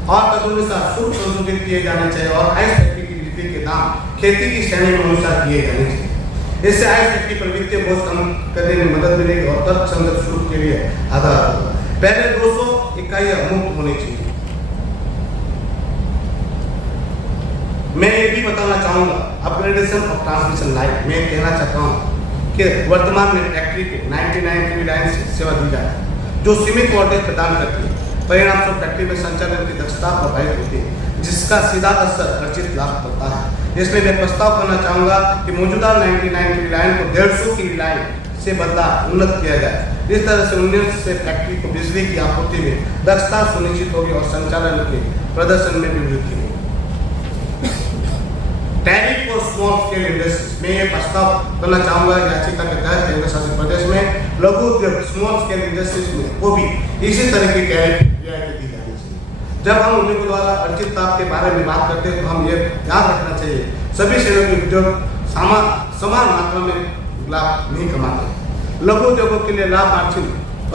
और तदनुसार शुल्क संशोधित किए जाने चाहिए और आइस फैक्ट्री की बिजली के दाम खेती की श्रेणी में अनुसार किए जाने चाहिए। इससे आइस फैक्ट्री पर वित्तीय बोझ कम करने में मदद मिलेगी और तर्कसंगत शुल्क के लिए आधार होगा। पहले 200 इकाइयां मुफ्त होनी चाहिए। मैं ये भी बताना चाहूंगा अपग्रेडेशन ऑफ ट्रांसमिशन लाइन में कहना चाहता हूँ कि वर्तमान में फैक्ट्री को 99 केवी लाइन से सेवा दी जाए, जो सीमित वोल्टेज प्रदान करती है। परिणाम स्वरूप फैक्ट्री में संचालन की दक्षता प्रभावित होती है, जिसका सीधा असर अर्जित लाभ पड़ता है। इसलिए मैं प्रस्ताव करना चाहूंगा कि मौजूदा 99 केवी लाइन को 150 केवी लाइन से बदला उन्नत किया जाए। इस तरह से उन्नत से फैक्ट्री को बिजली की आपूर्ति में दक्षता सुनिश्चित होगी और संचालन के प्रदर्शन में भी वृद्धि होगी। Tariff for small scale industries में ये प्रस्ताव करना चाहूंगा याचिका के तहत केंद्र शासित प्रदेश में लघु उद्योग स्मॉल स्केल इंडस्ट्रीज में को भी इसी तरह की टैरिफ रियायतें दी जानी चाहिए। जब हम उद्योगों द्वारा अर्जित लाभ के बारे में बात करते हैं तो हम ये याद रखना चाहिए सभी श्रेणियों के उद्योग समान मात्रा में लाभ नहीं कमाते। लघु उद्योगों के लिए लाभ मार्जिन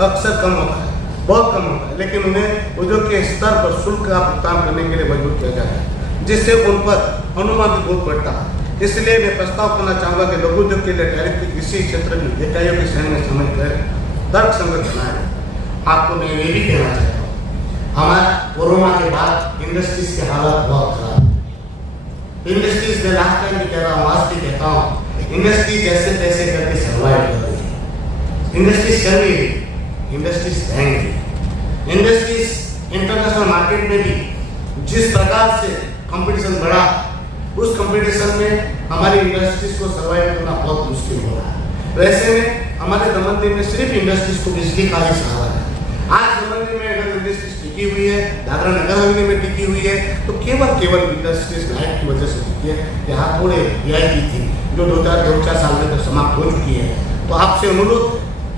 अक्सर कम होता है, बहुत कम होता है, लेकिन उन्हें उद्योग के स्तर पर शुल्क का भुगतान करने के लिए मजबूर किया जाता है, जिससे उन पर अनुमान बहुत बढ़ता है। इसलिए मैं प्रस्ताव करना चाहूंगा कि लघु उद्योग के लिए टैरिफ की कृषि क्षेत्र की इकाइयों की श्रेणी में शामिल कर तर्क संगत बनाए। आपको मैं ये भी कहना चाहता हूँ, हमारे कोरोना के बाद इंडस्ट्रीज की हालत बहुत खराब है। इंडस्ट्रीज में लास्ट टाइम भी कह रहा हूँ, आज भी कहता हूँ, इंडस्ट्री जैसे तैसे करके सर्वाइव कर रही है। इंडस्ट्रीज कर रही है, इंडस्ट्रीज रहेंगी। इंडस्ट्रीज इंटरनेशनल मार्केट में भी जिस प्रकार से कंपटीशन बढ़ा, उस कंपटीशन में हमारी इंडस्ट्रीज को सर्वाइव करना बहुत मुश्किल हो रहा है। वैसे में हमारे दमन में सिर्फ इंडस्ट्रीज को बिजली का ही सहारा है। आज दमन में अगर इंडस्ट्रीज टिकी हुई है, दादरा नगर हवेली में टिकी हुई है, तो केवल इंडस्ट्रीज लाइफ की वजह से टिकी है। यहाँ थोड़े रियायती थी जो 2-4 साल में तो समाप्त हो चुकी है। तो आपसे अनुरोध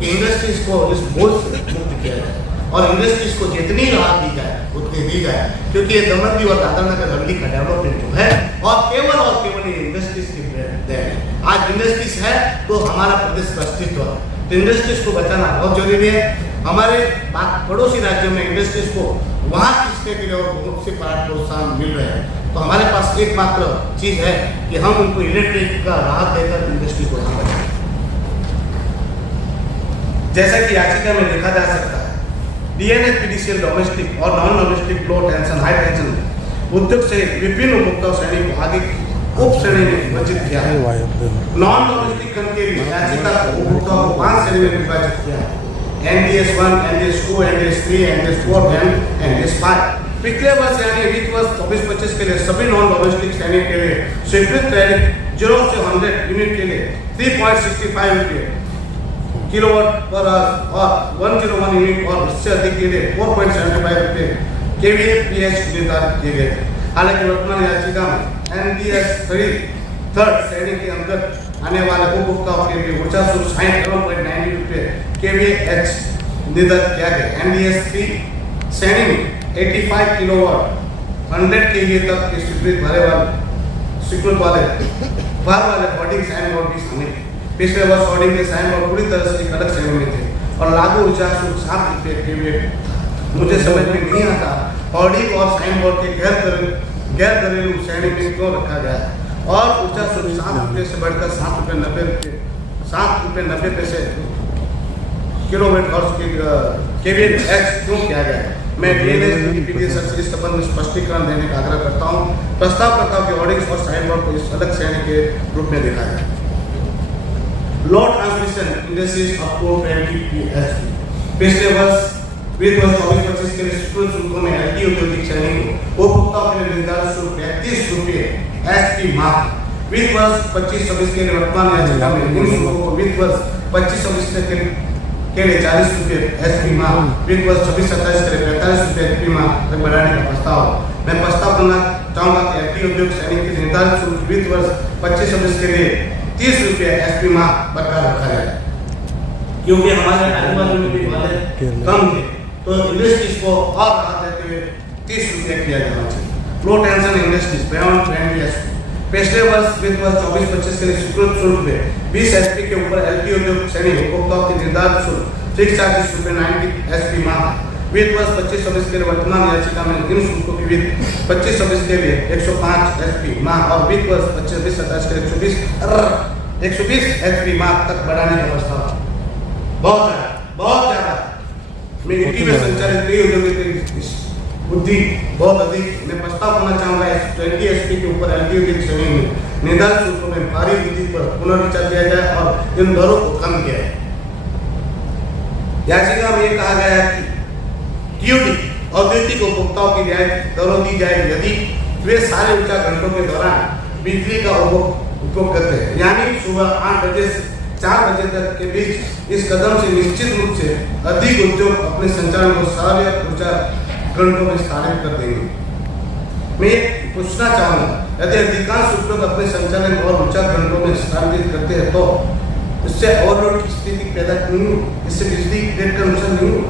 कि इंडस्ट्रीज को इस बोझ से मुक्त किया जाए और इंडस्ट्रीज को जितनी राहत दी जाए उतनी दी जाए, क्योंकि ये दमन और दादरा नगर हवेली का डेवलपमेंट जो है और केवल ये इंडस्ट्रीज की देन है। आज इंडस्ट्रीज है तो हमारा प्रदेश का अस्तित्व है, तो इंडस्ट्रीज को बचाना बहुत जरूरी है। हमारे पड़ोसी राज्यों में इंडस्ट्रीज को वहाँ खींचने के लिए और बहुत से प्रोत्साहन मिल रहे हैं। तो हमारे पास एकमात्र चीज है कि हम उनको इलेक्ट्रिक का राहत देकर इंडस्ट्री को यहाँ बचाएं। जैसा कि याचिका में देखा जा सकता है डीएनएस पीडीसीएल डोमेस्टिक और नॉन डोमेस्टिक लो टेंशन हाई टेंशन उद्योग से विभिन्न उपभोक्ता श्रेणी को आगे उप श्रेणी में विभाजित किया है। नॉन डोमेस्टिक खंड के भी याचिका उपभोक्ताओं को 5 श्रेणी में विभाजित किया है, NDS 1, NDS 2, NDS 3, NDS 4 and NDS 5। पिछले वर्ष यानी वित्त वर्ष 24-25 के लिए सभी नॉन डोमेस्टिक श्रेणी के लिए स्वीकृत टैरिफ 0 से 100 यूनिट के लिए 3.65 रुपये किलोवाट पर आवर और 101 यूनिट और इससे अधिक के लिए 4.75 रुपये kVA/PS निर्धारित किए गए थे। हालांकि वर्तमान याचिका में NDS 3 श्रेणी के अंतर्गत आने वाले उपभोक्ताओं के लिए ऊर्जा शुल्क 60.90 रुपये kVA/h निर्धारित किया गया। NDS 3 श्रेणी में 85 किलोवाट 100 kVA तक के स्वीकृत वाले होर्डिंग साइन बोर्ड भी शामिल है। पिछले वर्ष होर्डिंग के साइन बोर्ड पूरी तरह से एक अलग श्रेणी में थे और लागू ऊर्जा शुल्क 7 रुपये kVA। मुझे समझ में नहीं आता होर्डिंग और साइन बोर्ड के गैर घरेलू श्रेणी में क्यों रखा गया है और ऊर्जा शुल्क 7 रुपये से बढ़कर 7 रुपये 90 पैसे किलोवाट हॉर्स के kVA/h क्यों किया गया है। मैं डीएनएस से इस संबंध में स्पष्टीकरण देने का आग्रह करता हूँ। प्रस्ताव करता हूँ कि होर्डिंग्स और साइन बोर्ड को इस अलग श्रेणी के रूप में देखा जाए। लो ट्रांसमिशन इंडस्ट्रीज अपको 20 पिछले वर्ष वित्त वर्ष 24-25 के लिए स्कूल शुल्कों में एलटी औद्योगिक श्रेणी को उपभोक्ताओं के लिए निर्धारित शुल्क 35 रुपये एसपी मार्क। वित्त वर्ष 25-26 के लिए वर्तमान याचिका में इन शुल्कों को वित्त वर्ष 25-26 के लिए 40 रुपये एसपी मार्क, वित्त वर्ष 26-27 के लिए 45 रुपये एसपी मार्क तक बढ़ाने का प्रस्ताव। मैं प्रस्ताव करना चाहूँगा कि एलटी उद्योग श्रेणी के निर्धारित शुल्क वित्त वर्ष 25-26 के लिए 30 रुपये एसपी मार्क बरकरार रखा जाए, क्योंकि हमारे आजू बाजू में भी वाले कम थे तो इंडस्ट्रीज को और राहत देते हुए 30 रुपये किया जाना चाहिए। लो टेंशन इंडस्ट्रीज बियॉन्ड 20 पिछले वर्ष वित्त वर्ष 24-25 के लिए स्वीकृत शुल्क में 20 एसपी के ऊपर एलटी उद्योग श्रेणी उपभोक्ताओं के निर्धारित शुल्क फिक्स चार्जेस रुपये 90 एसपी मार्क। वित्त वर्ष 25-26 के लिए वर्तमान याचिका में इन शुल्कों की वित्त 25-26 के लिए 105 एसपी मार्क और वित्त वर्ष 25-27 के लिए 120 एसपी मार्क तक बढ़ाने का प्रस्ताव। बहुत ज्यादा मिट्टी में संचालित कई औद्योगिक बुद्धि बहुत अधिक। मैं प्रस्ताव करना चाहूंगा 20 एसपी के ऊपर एलटी उद्योग श्रेणी में निर्धारित शुल्कों में भारी वृद्धि पर पुनर्विचार किया जाए और इन दरों को कम किया जाए। याचिका में यह कहा गया है कि टीयूडी औद्योगिक उपभोक्ताओं की रियायत दरों दी जाए यदि वे सारे ऊर्जा घंटों के दौरान बिजली का उपभोग करते हैं, यानी सुबह 8 बजे से 4 बजे तक के बीच। इस कदम से निश्चित रूप से अधिक उद्योग अपने संचालन को सारे ऊर्जा घंटों में स्थापित कर देंगे। मैं पूछना चाहूँगा, यदि अधिकांश उद्योग अपने संचालन और ऊर्जा घंटों में स्थापित करते हैं तो इससे ओवरलोड की स्थिति पैदा नहीं हो, इससे बिजली ग्रिड का नुकसान नहीं हो।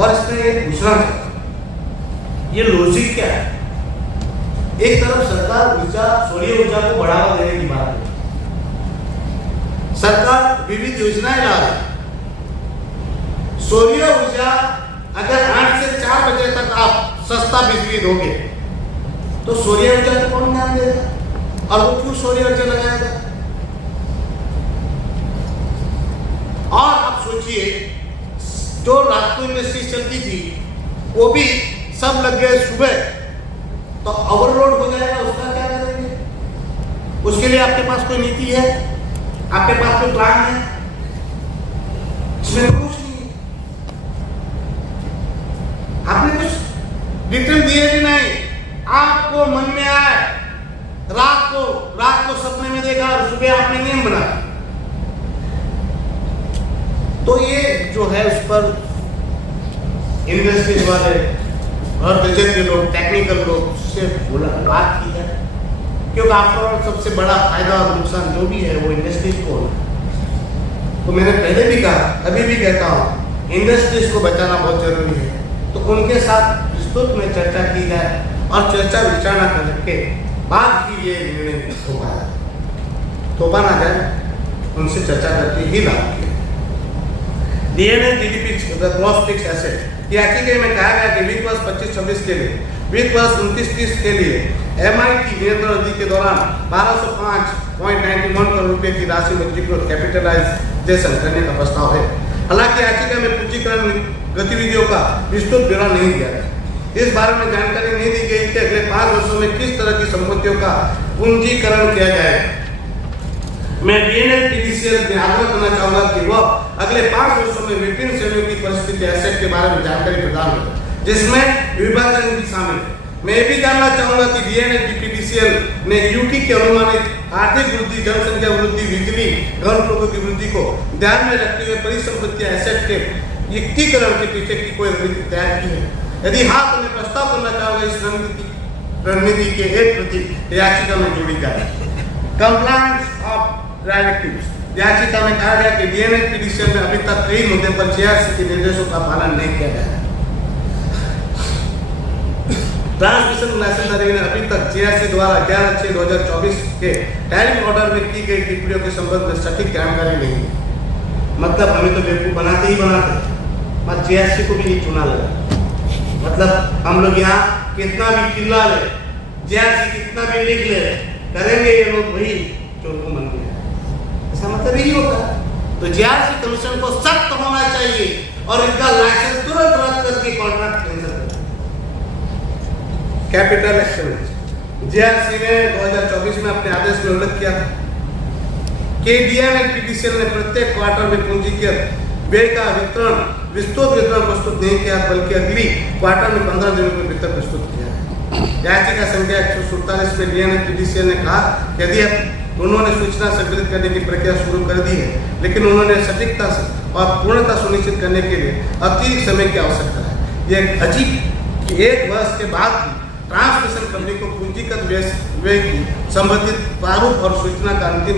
और इसमें एक पूछना चाहिए, ये लॉजिक क्या है? एक तरफ सरकार सौर ऊर्जा को बढ़ावा देने की बात है, सरकार विविध योजनाएं ला रही है। सौर ऊर्जा अगर 8 से 4 बजे तक आप सस्ता बिजली दोगे तो सौर ऊर्जा को कौन ध्यान देगा और वो क्यों सौर ऊर्जा लगाएगा? और आप सोचिए, जो रात को इंडस्ट्री चलती थी वो भी सब लग गए सुबह, तो ओवरलोड हो जाएगा, उसका क्या करेंगे? उसके लिए आपके पास कोई नीति है? आपके पास कोई प्लान है? इसमें कुछ नहीं है। आपने कुछ डिटेल दिए भी नहीं। आपको मन में आए, रात को सपने में देखा और सुबह आपने नियम बना, तो ये जो है उस पर इंडस्ट्रीज वाले और विशेषज्ञ लोग, टेक्निकल लोग से बात की है, क्योंकि आपका सबसे बड़ा फायदा और नुकसान जो भी है वो इंडस्ट्रीज को है। तो मैंने पहले भी कहा, अभी भी कहता हूँ, इंडस्ट्रीज को बचाना बहुत जरूरी है। तो उनके साथ विस्तृत में चर्चा की जाए और चर्चा विचारणा करके बाद ही ये निर्णय थोपा ना जाए, उनसे चर्चा करके ही लाभ किया। DNA GDP gross fixed asset याचिका में कहा गया कि वित्त वर्ष 25-26 के लिए, वित्त वर्ष 29-30 के लिए एमआईटी नियंत्रण अवधि के दौरान 1205.91 करोड़ रुपए की राशि में कैपिटलाइजेशन करने का प्रस्ताव है। हालांकि याचिका में पूंजीकरण गतिविधियों का विस्तृत ब्यौरा नहीं दिया गया। इस बारे में जानकारी नहीं दी गई कि अगले 5 वर्षों में किस तरह की संपत्तियों का पूंजीकरण किया जाएगा। मैं DNL/PDCL में आग्रह करना चाहूंगा कि वह अगले 5 वर्षों में विभिन्न श्रेणियों की परिस्थिति एसेट के बारे में जानकारी प्रदान करें, जिसमें विभाजन भी शामिल है। मैं ये भी जानना चाहूंगा कि DNL/PDCL ने यूटी के अनुमानित आर्थिक वृद्धि, जनसंख्या वृद्धि, बिजली घर उपयोगों की वृद्धि को ध्यान में रखते हुए परिसंपत्तियां एसेट के युक्तिकरण के पीछे की कोई रणनीति तैयार की है। यदि हाँ, तो मैं प्रस्ताव करना चाहूंगा इस रणनीति के एक प्रति याचिका में जोड़ी जाए। Compliance of directives. याचिका में कहा गया कि DNL/PDCL में अभी तक कई मुद्दे पर GRC के निर्देशों का पालन नहीं किया गया है। ट्रांसमिशन लाइसेंस अधिनियम ने अभी तक GRC द्वारा 11/6/2024 के टैरिफ ऑर्डर में की गई टिप्पणियों के संबंध में सटीक जानकारी नहीं है। मतलब हमें तो बेवकूफ बनाते ही बनाते, बस GRC को भी नहीं चुना लगा। मतलब हम लोग यहाँ कितना भी चिल्ला ले, GRC कितना भी लिख ले, करेंगे ये लोग वही चोर को मन गया। ऐसा मतलब यही होता है। तो GRC कमीशन को सख्त होना चाहिए और इनका लाइसेंस तुरंत रद्द करके कॉन्ट्रैक्ट कैंसिल कर। Capital exchange. GRC ने 2024 में अपने आदेश में उल्लेख किया था कि DNL/PDCL ने प्रत्येक क्वार्टर में पूंजीगत व्यय का वितरण विस्तृत वितरण प्रस्तुत नहीं किया, बल्कि अगली क्वार्टर में 15 दिनों के भीतर प्रस्तुत किया है। याचिका संख्या 147 में DNL/PDCL ने कहा यदि उन्होंने सूचना संकलित करने की प्रक्रिया शुरू कर दी है, लेकिन उन्होंने सटीकता और पूर्णता सुनिश्चित करने के लिए अतिरिक्त समय की आवश्यकता है। यह अजीब कि 1 वर्ष के बाद भी ट्रांसमिशन कंपनी को पूंजीगत व्यय की संबंधित प्रारूप और सूचना का अंतिम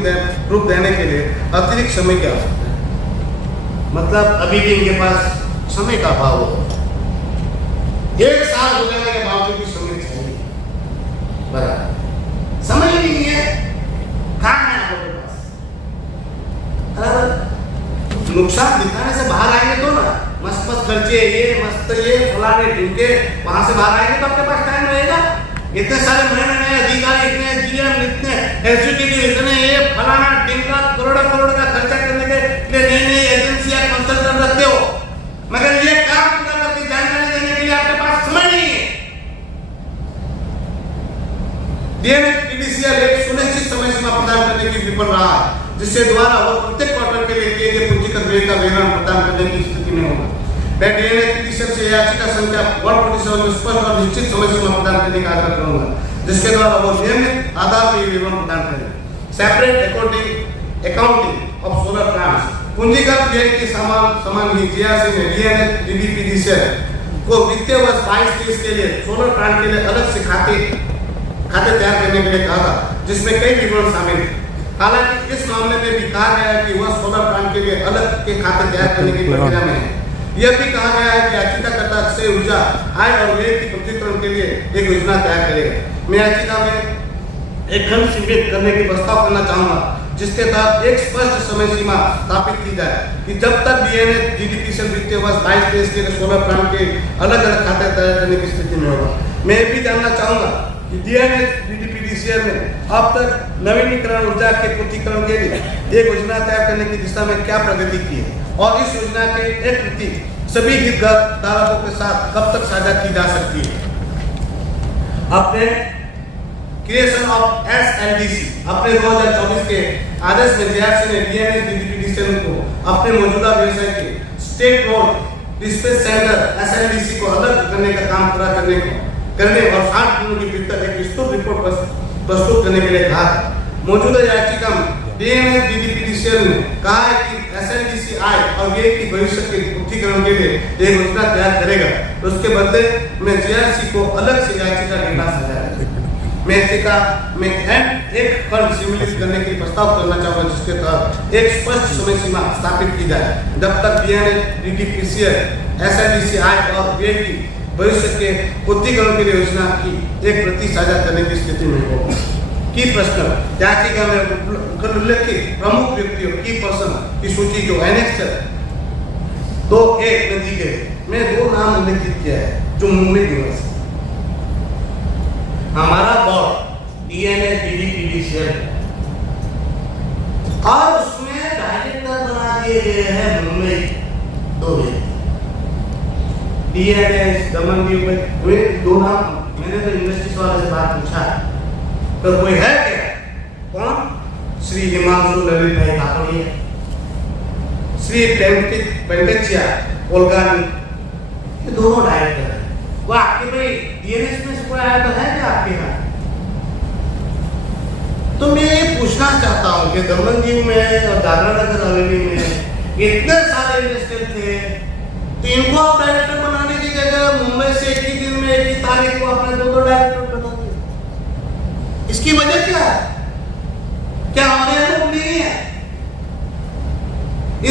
रूप देने के लिए अतिरिक्त समय की आवश्यकता है। मतलब अभी भी इनके पास समय का अभाव हो। 1 साल हो जाने के बावजूद भी समय चाहिए, बराबर समय ही नहीं है। कहाँ है आपके पास? नुकसान दिखाने से बाहर आएंगे तो ना, मस्त मस्त खर्चे, ये मस्त ये फलाने ढूंढे, वहां से बाहर आएंगे तो आपके पास टाइम रहेगा। इतने सारे नए अधिकारी, इतने GM, इतने एग्जीक्यूटिव, इतने ये फलाना ढिमका करोड़ का खर्चा करने के लिए नई एजेंसियां कंसल्टेंट रखते हो, मगर ये काम पूरा करके जानकारी देने के लिए आपके पास समय नहीं है। DNL/PDCL एक सुनिश्चित समय सीमा प्रदान करने की विफल रहा है, जिसके द्वारा वो प्रत्येक क्वार्टर के लिए किए गए पूंजीगत व्यय का विवरण प्रदान करने की स्थिति में होगा। मैं DNL/PDCL से याचिका संख्या 147 में स्पष्ट और निश्चित समय सीमा प्रदान करने का आग्रह करूंगा, जिसके द्वारा वो नियमित आधार पर विवरण प्रदान करें। Separate accounting of solar plants. पूंजीगत व्यय के समान ही GRC ने DNL/PDCL को वित्तीय वर्ष 22-23 के लिए सोलर प्लांट के लिए अलग से खाते तैयार करने के लिए कहा था, जिसमें कई विवरण शामिल हैं। हालांकि इस मामले में भी कहा गया है कि वह सोलर प्लांट के लिए अलग के खाते तैयार करने की प्रक्रिया में है। यह भी कहा गया है कि याचिकाकर्ता अक्षय ऊर्जा आय और व्यय की पृथक्करण के लिए एक योजना तैयार करेगा। मैं याचिका में एक खंड सीमित करने की प्रस्ताव करना चाहूंगा, जिसके तहत एक स्पष्ट समय सीमा स्थापित की जाए कि जब तक DNL/DDPCL वित्तीय वर्ष 22-23 के लिए सोलर प्लांट के अलग अलग खाते तैयार करने की स्थिति में होगा। मैं ये भी जानना चाहूंगा कि DNL/DDPCL ने अब तक नवीनीकरण ऊर्जा के पूर्तिकरण के लिए एक योजना तैयार करने की दिशा में क्या प्रगति की है और इस योजना के एक प्रति सभी हितधारकों के साथ कब तक साझा की जा सकती है। अपने क्रिएशन ऑफ SLDC अपने 2024 के आदेश में GRC ने DNL/DDPCL को अपने मौजूदा व्यवसाय के state road dispatch centre SLDC को अलग करने का काम पूरा करने और 60 दिनों के भीतर एक विस्तृत रिपोर्ट प्रस्तुत करने के लिए कहा था। मौजूदा याचिका में DNL/DDPCL ने कहा है कि SLDC आय और व्यय की भविष्य के पूर्तिकरण के लिए एक योजना तैयार करेगा, तो उसके बदले में GRC को अलग से याचिका डेटा सजाएगा। मैं याचिका में एक फंड सम्मिलित करने के प्रस्ताव करना चाहूंगा, जिसके तहत एक स्पष्ट समय सीमा स्थापित की जाए जब तक DNL/DDPCL SLDC आय और व्यय की भविष्य के पूर्तिकरण के लिए योजना की एक प्रति साझा करने की स्थिति में होगा। की प्रश्न याचिका में उल्लेखित प्रमुख व्यक्तियों की पर्सन की सूची जो एनेक्स 2(a) में दी गई, मैं 2 नाम उल्लेखित किया है जो मुंबई दिवस हमारा बोर्ड DNL/DDPCL और उसमें डायरेक्टर बना दिए गए हैं मुंबई 2 व्यक्ति। DNS दमनदीप में वे दो नाम, मैंने तो इंडस्ट्रीज वाले से बात पूछा तो कोई है क्या? कौन? श्री हिमांशु ललित भाई कापड़िया, श्री पेंटेचिया कोलगानी, ये दोनों डायरेक्टर है। वो आपके भाई DNS में से कोई आया तो है क्या आपके यहाँ? तो मैं ये पूछना चाहता हूँ कि दमनदीप में और दादरा नगर हवेली में इतने सारे इंडस्ट्रियल थे, तो इनको आप डायरेक्टर बनाने की जगह मुंबई से एक ही दिन में एक ही तारीख को अपने दो डायरेक्टर बना दिए। इसकी वजह क्या है? क्या हमारे यहाँ लोग नहीं है?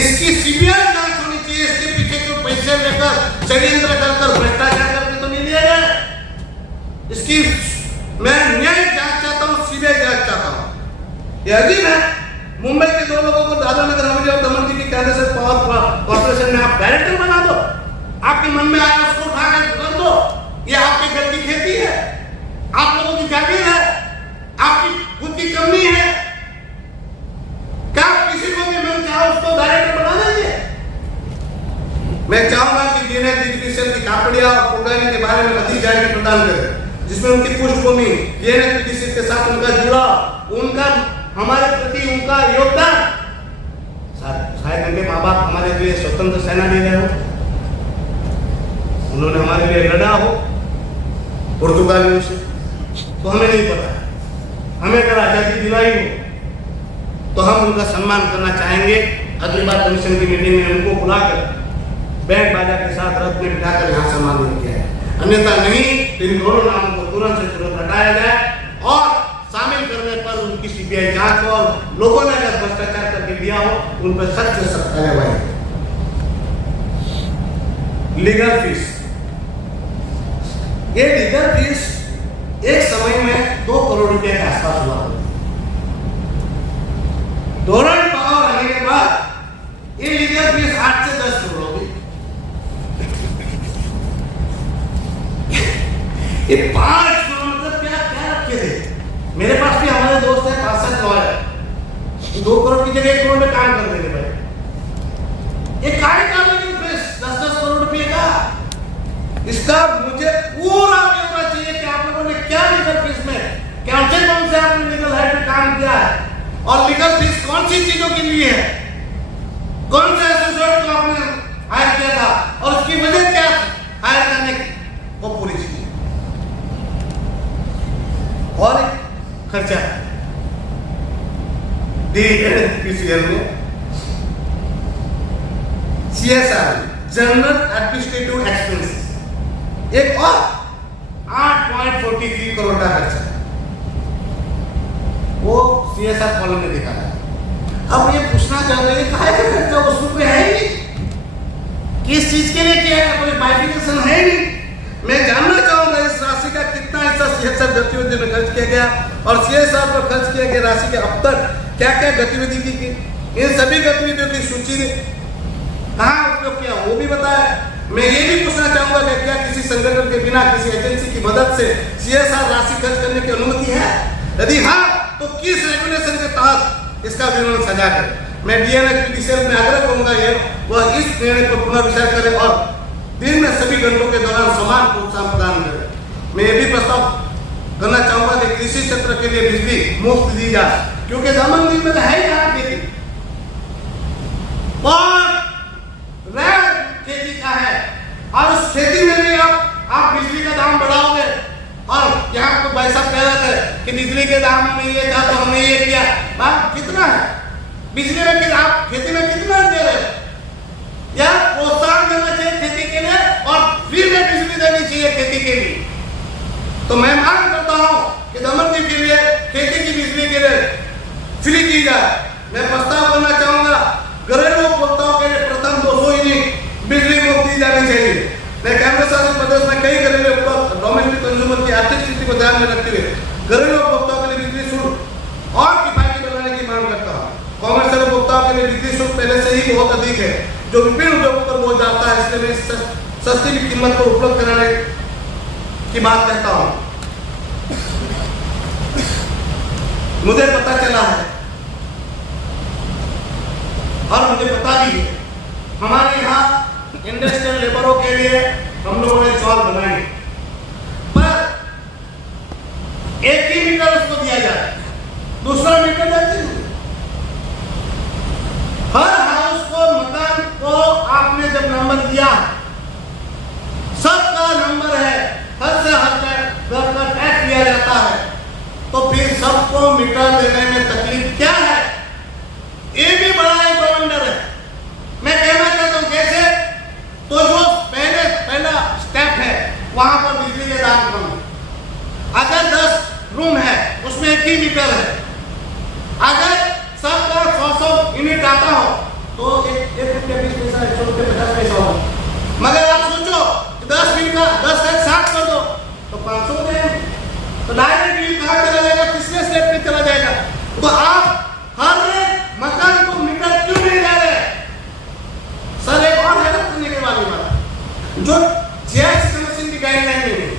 इसकी सीबीआई जांच होनी चाहिए। इसके पीछे जो पैसे लेकर षड्यंत्र कर भ्रष्टाचार करके तो नहीं लिया गया। इसकी मैं न्याय जांच चाहता हूँ, सीबीआई जांच चाहता हूँ। ये अजीब है, मुंबई के दो लोगों को दादरा नगर हवेली और दमन की कहने से पावर कॉर्पोरेशन में आप डायरेक्टर बना दो। आपके मन में आया उसको उठा कर दो। ये आपके घर की खेती है, आप लोगों की जागीर है, आपकी खुद की कंपनी है। क्या किसी को भी मन चाहे उसको डायरेक्टर बना देंगे? मैं चाहूंगा कि DNS डिजिटल की कापड़िया और प्रोग्रामिंग के बारे में अधिक जानकारी प्रदान करें, जिसमें उनकी पृष्ठभूमि, DNS डिजिटल के साथ उनका जुड़ा, उनका हमारे प्रति उनका योगदान, शायद उनके माँ बाप हमारे लिए स्वतंत्र सेना दे रहे हो, उन्होंने हमारे लिए लड़ा हो पुर्तगालियों से, तो हमें नहीं पता। हमें अगर आजादी दिलाई हो तो हम उनका सम्मान करना चाहेंगे। अगली बार कमीशन की मीटिंग में उनको बुलाकर बैंड बाजा के साथ रथ में बिठाकर यहाँ सम्मान देते हैं। अन्यथा नहीं, इन दोनों नामों को तुरंत से तुरंत हटाया जाए और शामिल करने पर उनकी सीबीआई जांच हो और लोगों ने अगर भ्रष्टाचार करके दिया हो उन पर सख्त से सख्त कार्रवाई। लीगल फीस, ये लीगल फीस एक समय में 2 करोड़ रुपए के आसपास हुआ। धोरण पावर आने के बाद ये लीगल फीस 8 से 10 करोड़ होगी। ये 5 करोड़ मतलब क्या क्या रखे थे? मेरे पास भी हमारे दोस्त है 5-7 लॉयर, 2 करोड़ की जगह 1 करोड़ में काम कर देंगे भाई। ये कार्य का लीगल फीस 10-10 करोड़ रुपए का, इसका मुझे पूरा ब्यौरा चाहिए कि आप लोगों ने क्या लीगल फीस में कौन से आपने लीगल हेड में काम किया है और लीगल फीस कौन सी चीजों के लिए है, कौन से एसोसिएट को आपने हायर किया था और उसकी वजह क्या हायर करने की, वो पूरी चीज। और खर्चा DNPCL में CSR जनरल एडमिनिस्ट्रेटिव एक्सपेंसेस एक और 8.43 करोड़ का खर्चा वो CSR कॉलम ने दिखा है। अब ये पूछना चाह रहे हैं कहा है खर्चा उसमें कोई है नहीं, किस चीज के लिए किया है, कोई बाइफिकेशन है नहीं। मैं जानना चाहूंगा इस राशि का कितना हिस्सा CSR गतिविधि में खर्च किया गया और CSR पर खर्च किया गया राशि के अब तक क्या क्या गतिविधि की, इन सभी गतिविधियों की सूची कहाँ उपयोग किया वो भी बताया। मैं ये भी पूछना चाहूंगा कि क्या किसी संगठन के बिना किसी एजेंसी की मदद से CSR राशि खर्च करने की अनुमति है? यदि हाँ तो किस रेगुलेशन के तहत इसका विवरण सजा करें। मैं DNS में आग्रह करूंगा ये वह इस निर्णय पर पुनर्विचार करे और दिन में सभी घंटों के दौरान समान प्रोत्साहन प्रदान करें। मैं ये भी प्रस्ताव करना चाहूंगा कि कृषि क्षेत्र के लिए बिजली मुफ्त दी जाए, क्योंकि दमनदीप में तो है ही यहाँ खेती और खेती का है और उस खेती में भी आप बिजली का दाम बढ़ाओगे और यहाँ को पैसा पैदा करे कि बिजली के दाम में ये था तो हमने ये किया। बात कितना है बिजली में, आप खेती में कितना दे रहे हो? या प्रोत्साहन देना चाहिए खेती के लिए और फ्री में बिजली देनी चाहिए खेती के लिए। तो मैं मांग करता हूँ कि दमनदीप के लिए खेती की बिजली के लिए फ्री की जाए। मैं प्रस्ताव करना चाहूंगा घरेलू उपभोक्ताओं के लिए प्रथम 200 यूनिट बिजली मुफ्त दी जानी चाहिए। मैं केंद्र शासित प्रदेश में कई घरेलू डोमेस्टिक कंज्यूमर की आर्थिक स्थिति को ध्यान में रखते हुए घरेलू उपभोक्ताओं के लिए बिजली शुल्क और किफायती बनाने की मांग करता हूँ। कॉमर्शियल उपभोक्ताओं के लिए बिजली शुल्क पहले से ही बहुत अधिक है जो विभिन्न उद्योगों पर बोझ जाता है, इसलिए मैं सस्ती कीमत पर उपलब्ध कराने की बात कहता हूँ। मुझे पता चला है और मुझे पता भी है हमारे यहाँ इंडस्ट्रियल लेबरों के लिए हम लोगों ने चौल बनाई, पर एक ही मीटर उसको दिया जाए, दूसरा मीटर देते नहीं। हर हाउस को, मकान को आपने जब नंबर दिया, सबका नंबर है, हर से हर घर का टैक्स लिया जाता है, तो फिर सबको मीटर देने में तकलीफ क्या है? ये भी बड़ा एक वंडर है। मैं कहना चाहता हूं कैसे, तो जो पहला स्टेप है वहां पर बिजली के दाम कम है। अगर 10 रूम है उसमें एक ही मीटर है, अगर सबका 100 यूनिट आता हो तो ₹1 ₹20 ₹100 ₹50 हो। मगर आप सोचो 10 बिल का 10 का 60 कर दो तो 500 हो जाएंगे, तो डायरेक्ट बिल कहाँ चला जाएगा? तीसरे स्टेप पे चला जाएगा। तो आप हर मकान को मीटर क्यों नहीं दे रहे? सर एक और हैरान करने की वाली बात, जो जीआईएस कनेक्शन की गाइडलाइन में नहीं,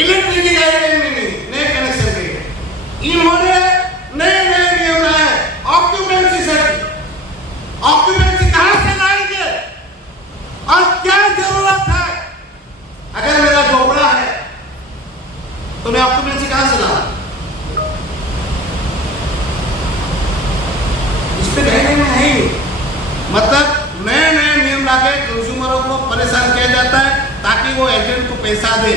इलेक्ट्रिक की गाइडलाइन में नहीं, नए कनेक्शन के इन्होंने नए नियम लाए। ऑक्यूपेंसी सर्टिफिकेट, ऑक्यूपेंसी कहां से लाएंगे और क्या जरूरत है? अगर मेरा झोपड़ा है तो मैं ऑक्यूपेंसी कहां से लाऊं? इस पे गाइडलाइन है ही। मतलब नए नियम लाके कंज्यूमरों को परेशान किया जाता है ताकि वो एजेंट को पैसा दे।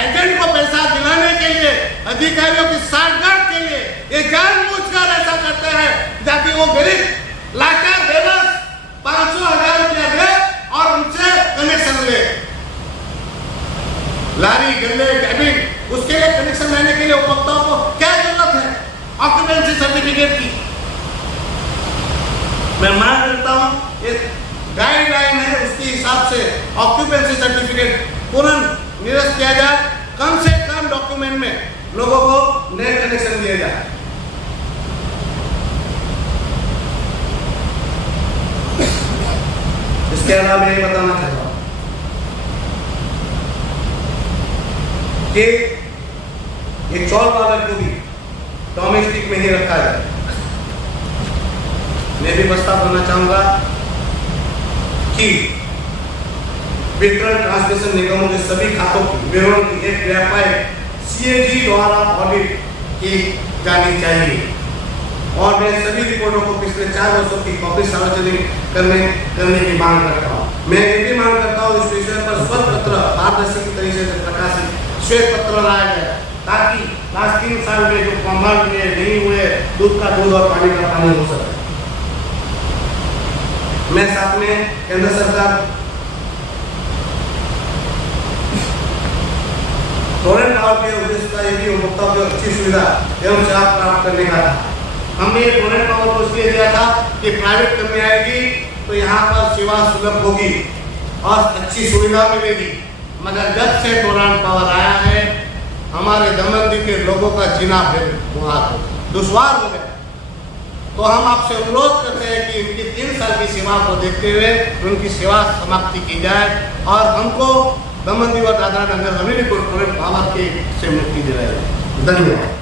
एजेंट को पैसा दिलाने के लिए, अधिकारियों की साठगांठ के लिए ये जानबूझकर ऐसा करते हैं ताकि वो गरीब लाचार बेबस 500,000 रुपया दे और उनसे कनेक्शन ले। लारी गल्ले कैबिन, उसके लिए कनेक्शन लेने के लिए उपभोक्ताओं को क्या जरूरत है ऑक्यूपेंसी सर्टिफिकेट की? मैं मांग करता हूं एक गाइडलाइन है, उसके हिसाब से ऑक्यूपेंसी सर्टिफिकेट तुरंत निरस्त किया जाए। कम से कम डॉक्यूमेंट में लोगों को नए कनेक्शन दिए जाए। इसके अलावा मैं ये बताना चाहता हूं कि एक चौल वाला को भी डोमेस्टिक में ही रखा जाए। मैं भी प्रस्ताव करना चाहूंगा कि वितरण ट्रांसमिशन निगमों के सभी खातों की विवरण की एक वेबसाइट सीएजी द्वारा ऑडिट की जानी चाहिए और मैं सभी रिपोर्टों को पिछले 4 वर्षों की कॉपी सार्वजनिक करने की मांग करता हूँ। मैं ये भी मांग करता हूँ इस विषय पर श्वेत पत्र पारदर्शी तरीके से प्रकाशित श्वेत पत्र लाया जाए ताकि लास्ट 3 साल में जो कौभांड में नहीं हुए, दूध का दूध और पानी का पानी हो सके। मैं साथ में केंद्र सरकार टोरेंट टावर के उद्देश्य का एक ही उपभोक्ताओं को अच्छी सुविधा एवं सेवा प्राप्त करने का था। हमने ये टोरेंट टावर को इसलिए दिया था कि प्राइवेट कंपनी आएगी तो यहाँ पर सेवा सुलभ होगी और अच्छी सुविधा मिलेगी। मगर जब से टोरेंट टावर आया है हमारे दमनदीव के लोगों का जीना दुश्वार हो गया। तो हम आपसे अनुरोध करते हैं कि इनकी 3 साल की सेवा को देखते हुए उनकी सेवा समाप्ति की जाए और हमको दमनदीव और दादरा नगर हवेली को टोरेंट टावर के से मुक्ति दिलाई जाए। धन्यवाद।